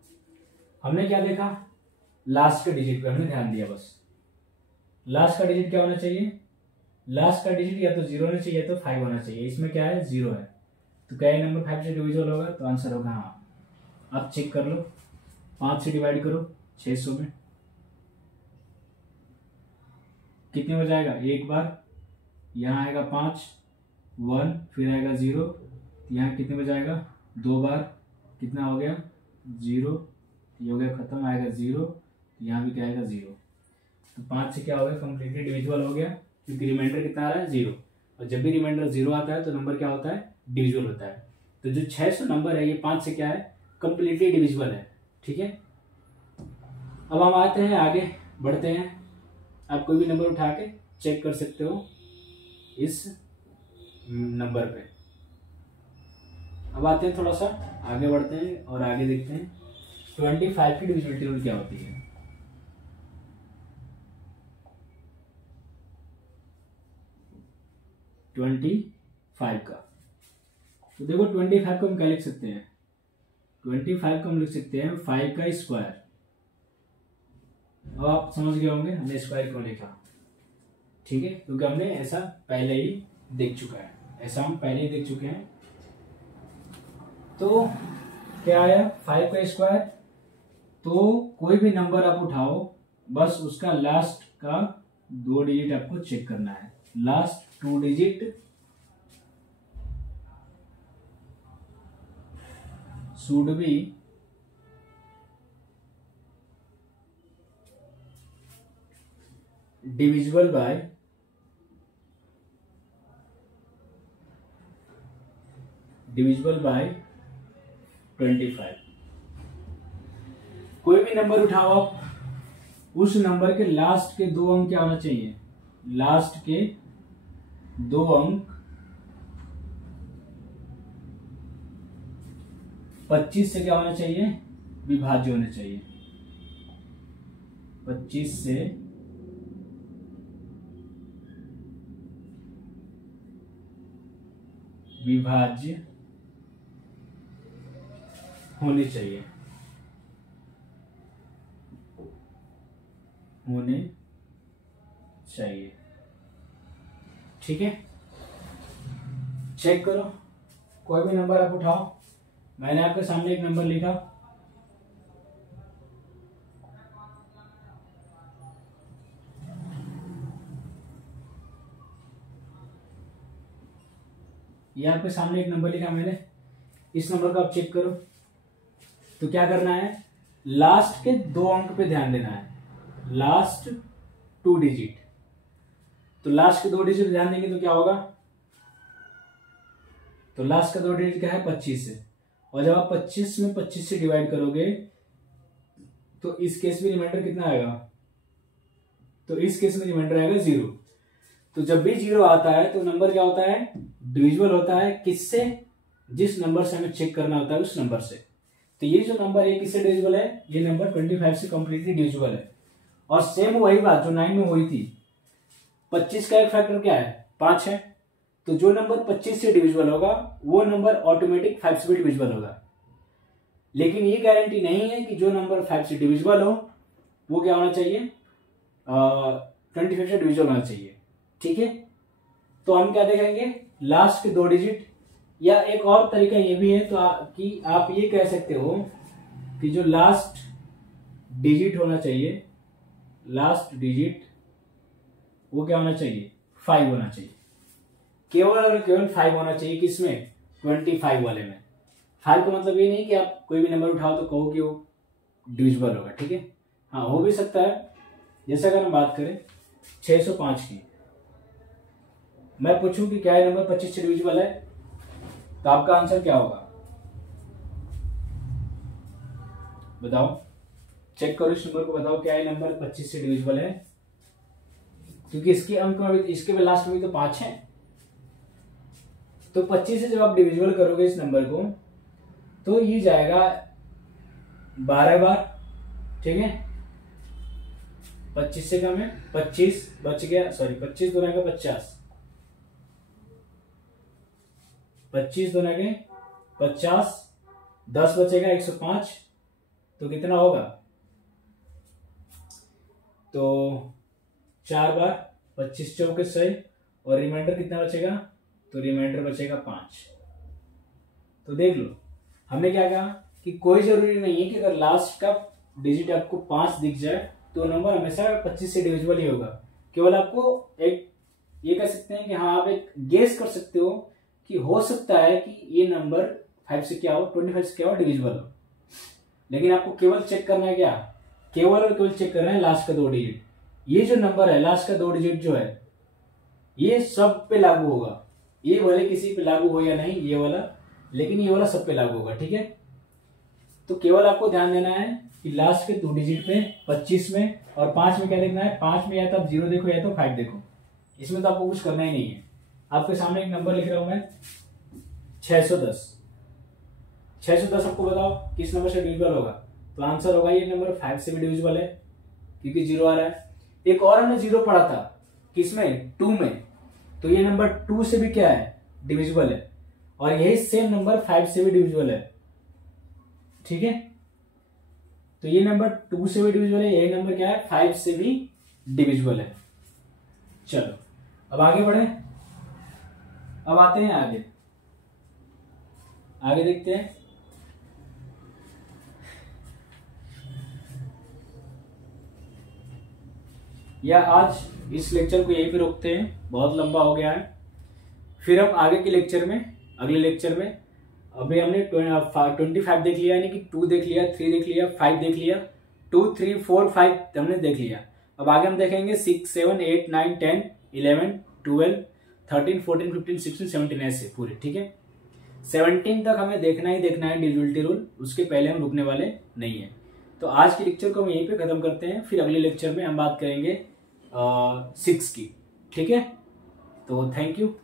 हमने क्या देखा, लास्ट के डिजिट पे हमने ध्यान दिया बस। लास्ट का डिजिट क्या होना चाहिए, लास्ट का डिजिट या तो 0 होना चाहिए या तो 5 होना चाहिए। इसमें क्या है, 0 है, तो क्या ये नंबर 5 से डिविजिबल होगा, तो आंसर होगा हाँ। आप चेक कर लो, 5 से डिवाइड करो 600 में, कितने हो जाएगा, एक बार यहाँ आएगा 5 1, फिर आएगा 0, यहाँ कितने में जाएगा, 2 बार, कितना हो गया 0, ये हो गया खत्म, आएगा 0, यहाँ भी क्या आएगा 0। तो 5 से क्या हो गया, कंप्लीटली डिविजिबल हो गया, क्योंकि रिमाइंडर कितना आ रहा है 0, और जब भी रिमाइंडर 0 आता है तो नंबर क्या होता है, डिविजिबल होता है। तो जो 600 नंबर है ये 5 से क्या है, कंप्लीटली डिविजिबल है, ठीक है। अब हम आते हैं आगे बढ़ते हैं, आप कोई भी नंबर उठा के चेक कर सकते हो इस नंबर पे। अब आते हैं थोड़ा सा आगे बढ़ते हैं और आगे देखते हैं 25 की डिविजिबिलिटी रूल क्या होती है। 25 का, तो देखो 25 को हम क्या लिख सकते हैं, 25 को हम लिख सकते हैं 5 का स्क्वायर। अब आप समझ गए होंगे हमने स्क्वायर क्यों लिखा, ठीक है, क्योंकि हमने ऐसा पहले ही देख चुका है, ऐसा हम पहले ही देख चुके हैं। तो क्या आया, 5 का स्क्वायर, तो कोई भी नंबर आप उठाओ बस उसका लास्ट का 2 डिजिट आपको चेक करना है। Last 2 digit should be divisible bye 25। कोई भी नंबर उठाओ आप, उस नंबर के लास्ट के 2 अंक क्या होना चाहिए, लास्ट के 2 अंक 25 से क्या होना चाहिए, विभाज्य होने चाहिए। 25 से विभाज्य होनी चाहिए, होने चाहिए, ठीक है। चेक करो, कोई भी नंबर आप उठाओ। मैंने आपके सामने एक नंबर लिखा, ये आपके सामने एक नंबर लिखा मैंने, इस नंबर को आप चेक करो। तो क्या करना है, लास्ट के 2 अंक पे ध्यान देना है, लास्ट 2 डिजिट। तो लास्ट के 2 डिजिट ध्यान देंगे तो क्या होगा, तो लास्ट का 2 डिजिट क्या है 25 से, और जब आप 25 में 25 से डिवाइड करोगे तो इस केस में रिमाइंडर कितना आएगा, तो इस केस में रिमाइंडर आएगा 0। तो जब भी 0 आता है तो नंबर क्या होता है, डिविजिबल होता है। किससे, जिस नंबर से हमें चेक करना होता है उस नंबर से। तो ये जो नंबर है किससे डिविजिबल है, ये नंबर 25 से कंप्लीटली डिविजिबल है। और सेम वही बात जो 9 में हुई थी, 25 का एक फैक्टर क्या है 5 है, तो जो नंबर 25 से डिविजिबल होगा वो नंबर ऑटोमेटिक 5 से भी डिविजिबल होगा। लेकिन ये गारंटी नहीं है कि जो नंबर 5 से डिविजिबल हो वो क्या होना चाहिए, 25 से डिविजिबल होना चाहिए। ठीक है, तो हम क्या देखेंगे, लास्ट के 2 डिजिट, या एक और तरीका ये भी है तो कि आप ये कह सकते हो कि जो लास्ट डिजिट होना चाहिए, लास्ट डिजिट वो क्या होना चाहिए 5 होना चाहिए, केवल और केवल 5 होना चाहिए। किसमें, 25 वाले में। 5 का मतलब ये नहीं कि आप कोई भी नंबर उठाओ तो कहो कि वो डिविजिबल होगा। ठीक है, हाँ हो भी सकता है। जैसे अगर हम बात करें 605 की, मैं पूछूं कि क्या ये नंबर 25 से डिविजिबल है, तो आपका आंसर क्या होगा बताओ, चेक करो इस नंबर को, बताओ क्या ये नंबर 25 से डिविजिबल है, क्योंकि इसके अंक में इसके लास्ट में भी तो 5 है। तो 25 से जब आप डिविजिबल करोगे इस नंबर को तो ये जाएगा 12 बार। ठीक है, 25 से कम है, 25 बच गया, सॉरी 25 दूना का 50, 25 दूना के 50, 10 बचेगा 105, तो कितना होगा, तो 4 बार 25 चौके 100, और रिमाइंडर कितना बचेगा, तो रिमाइंडर बचेगा 5। तो देख लो हमने क्या कहा कि कोई जरूरी नहीं है कि अगर लास्ट का डिजिट आपको 5 दिख जाए तो नंबर हमेशा 25 से डिविजिबल ही होगा। केवल आपको एक ये कह सकते हैं कि हाँ आप एक गेस कर सकते हो कि हो सकता है कि ये नंबर 5 से क्या हो, 25 से क्या हो, डिविजिबल हो। लेकिन आपको केवल चेक करना है क्या, केवल और केवल चेक करना है लास्ट का 2 डिजिट। ये जो नंबर है लास्ट का 2 डिजिट जो है ये सब पे लागू होगा, ये भले किसी पे लागू हो या नहीं ये वाला, लेकिन ये वाला सब पे लागू होगा। ठीक है, तो केवल आपको ध्यान देना है कि लास्ट के 2 डिजिट पे 25 में और 5 में क्या देखना है, 5 में या तो आप 0 देखो या तो 5 देखो, इसमें तो आपको कुछ करना ही नहीं है। आपके सामने एक नंबर लिख रहा हूं मैं 610। 610 आपको बताओ किस नंबर से डिविजिबल होगा, तो आंसर होगा ये नंबर 5 से भी डिविजिबल है क्योंकि 0 आ रहा है। एक और हमने 0 पढ़ा था किसमें, 2 में, तो ये नंबर 2 से भी क्या है, डिविजिबल है, और यही सेम नंबर 5 से भी डिविजिबल है। ठीक है, तो ये नंबर 2 से भी डिविजिबल है, यही नंबर क्या है 5 से भी डिविजिबल है। चलो अब आगे बढ़े, अब आते हैं आगे, आगे देखते हैं। या आज इस लेक्चर को यहीं पे रोकते हैं, बहुत लंबा हो गया है। फिर हम आगे के लेक्चर में, अगले लेक्चर में, अभी हमने 25 देख लिया, यानी कि 2 देख लिया, 3 देख लिया, 5 देख लिया, 2, 3, 4, 5 हमने देख लिया। अब आगे हम देखेंगे 6, 7, 8, 9, 10, 11, 12, 13, 14, 15, 16, 17 ऐसे पूरे। ठीक है, 17 तक हमें देखना ही देखना है डिविजिबिलिटी रूल, उसके पहले हम रुकने वाले नहीं है। तो आज के लेक्चर को हम यहीं पे खत्म करते हैं, फिर अगले लेक्चर में हम बात करेंगे 6 की। ठीक है, तो थैंक यू।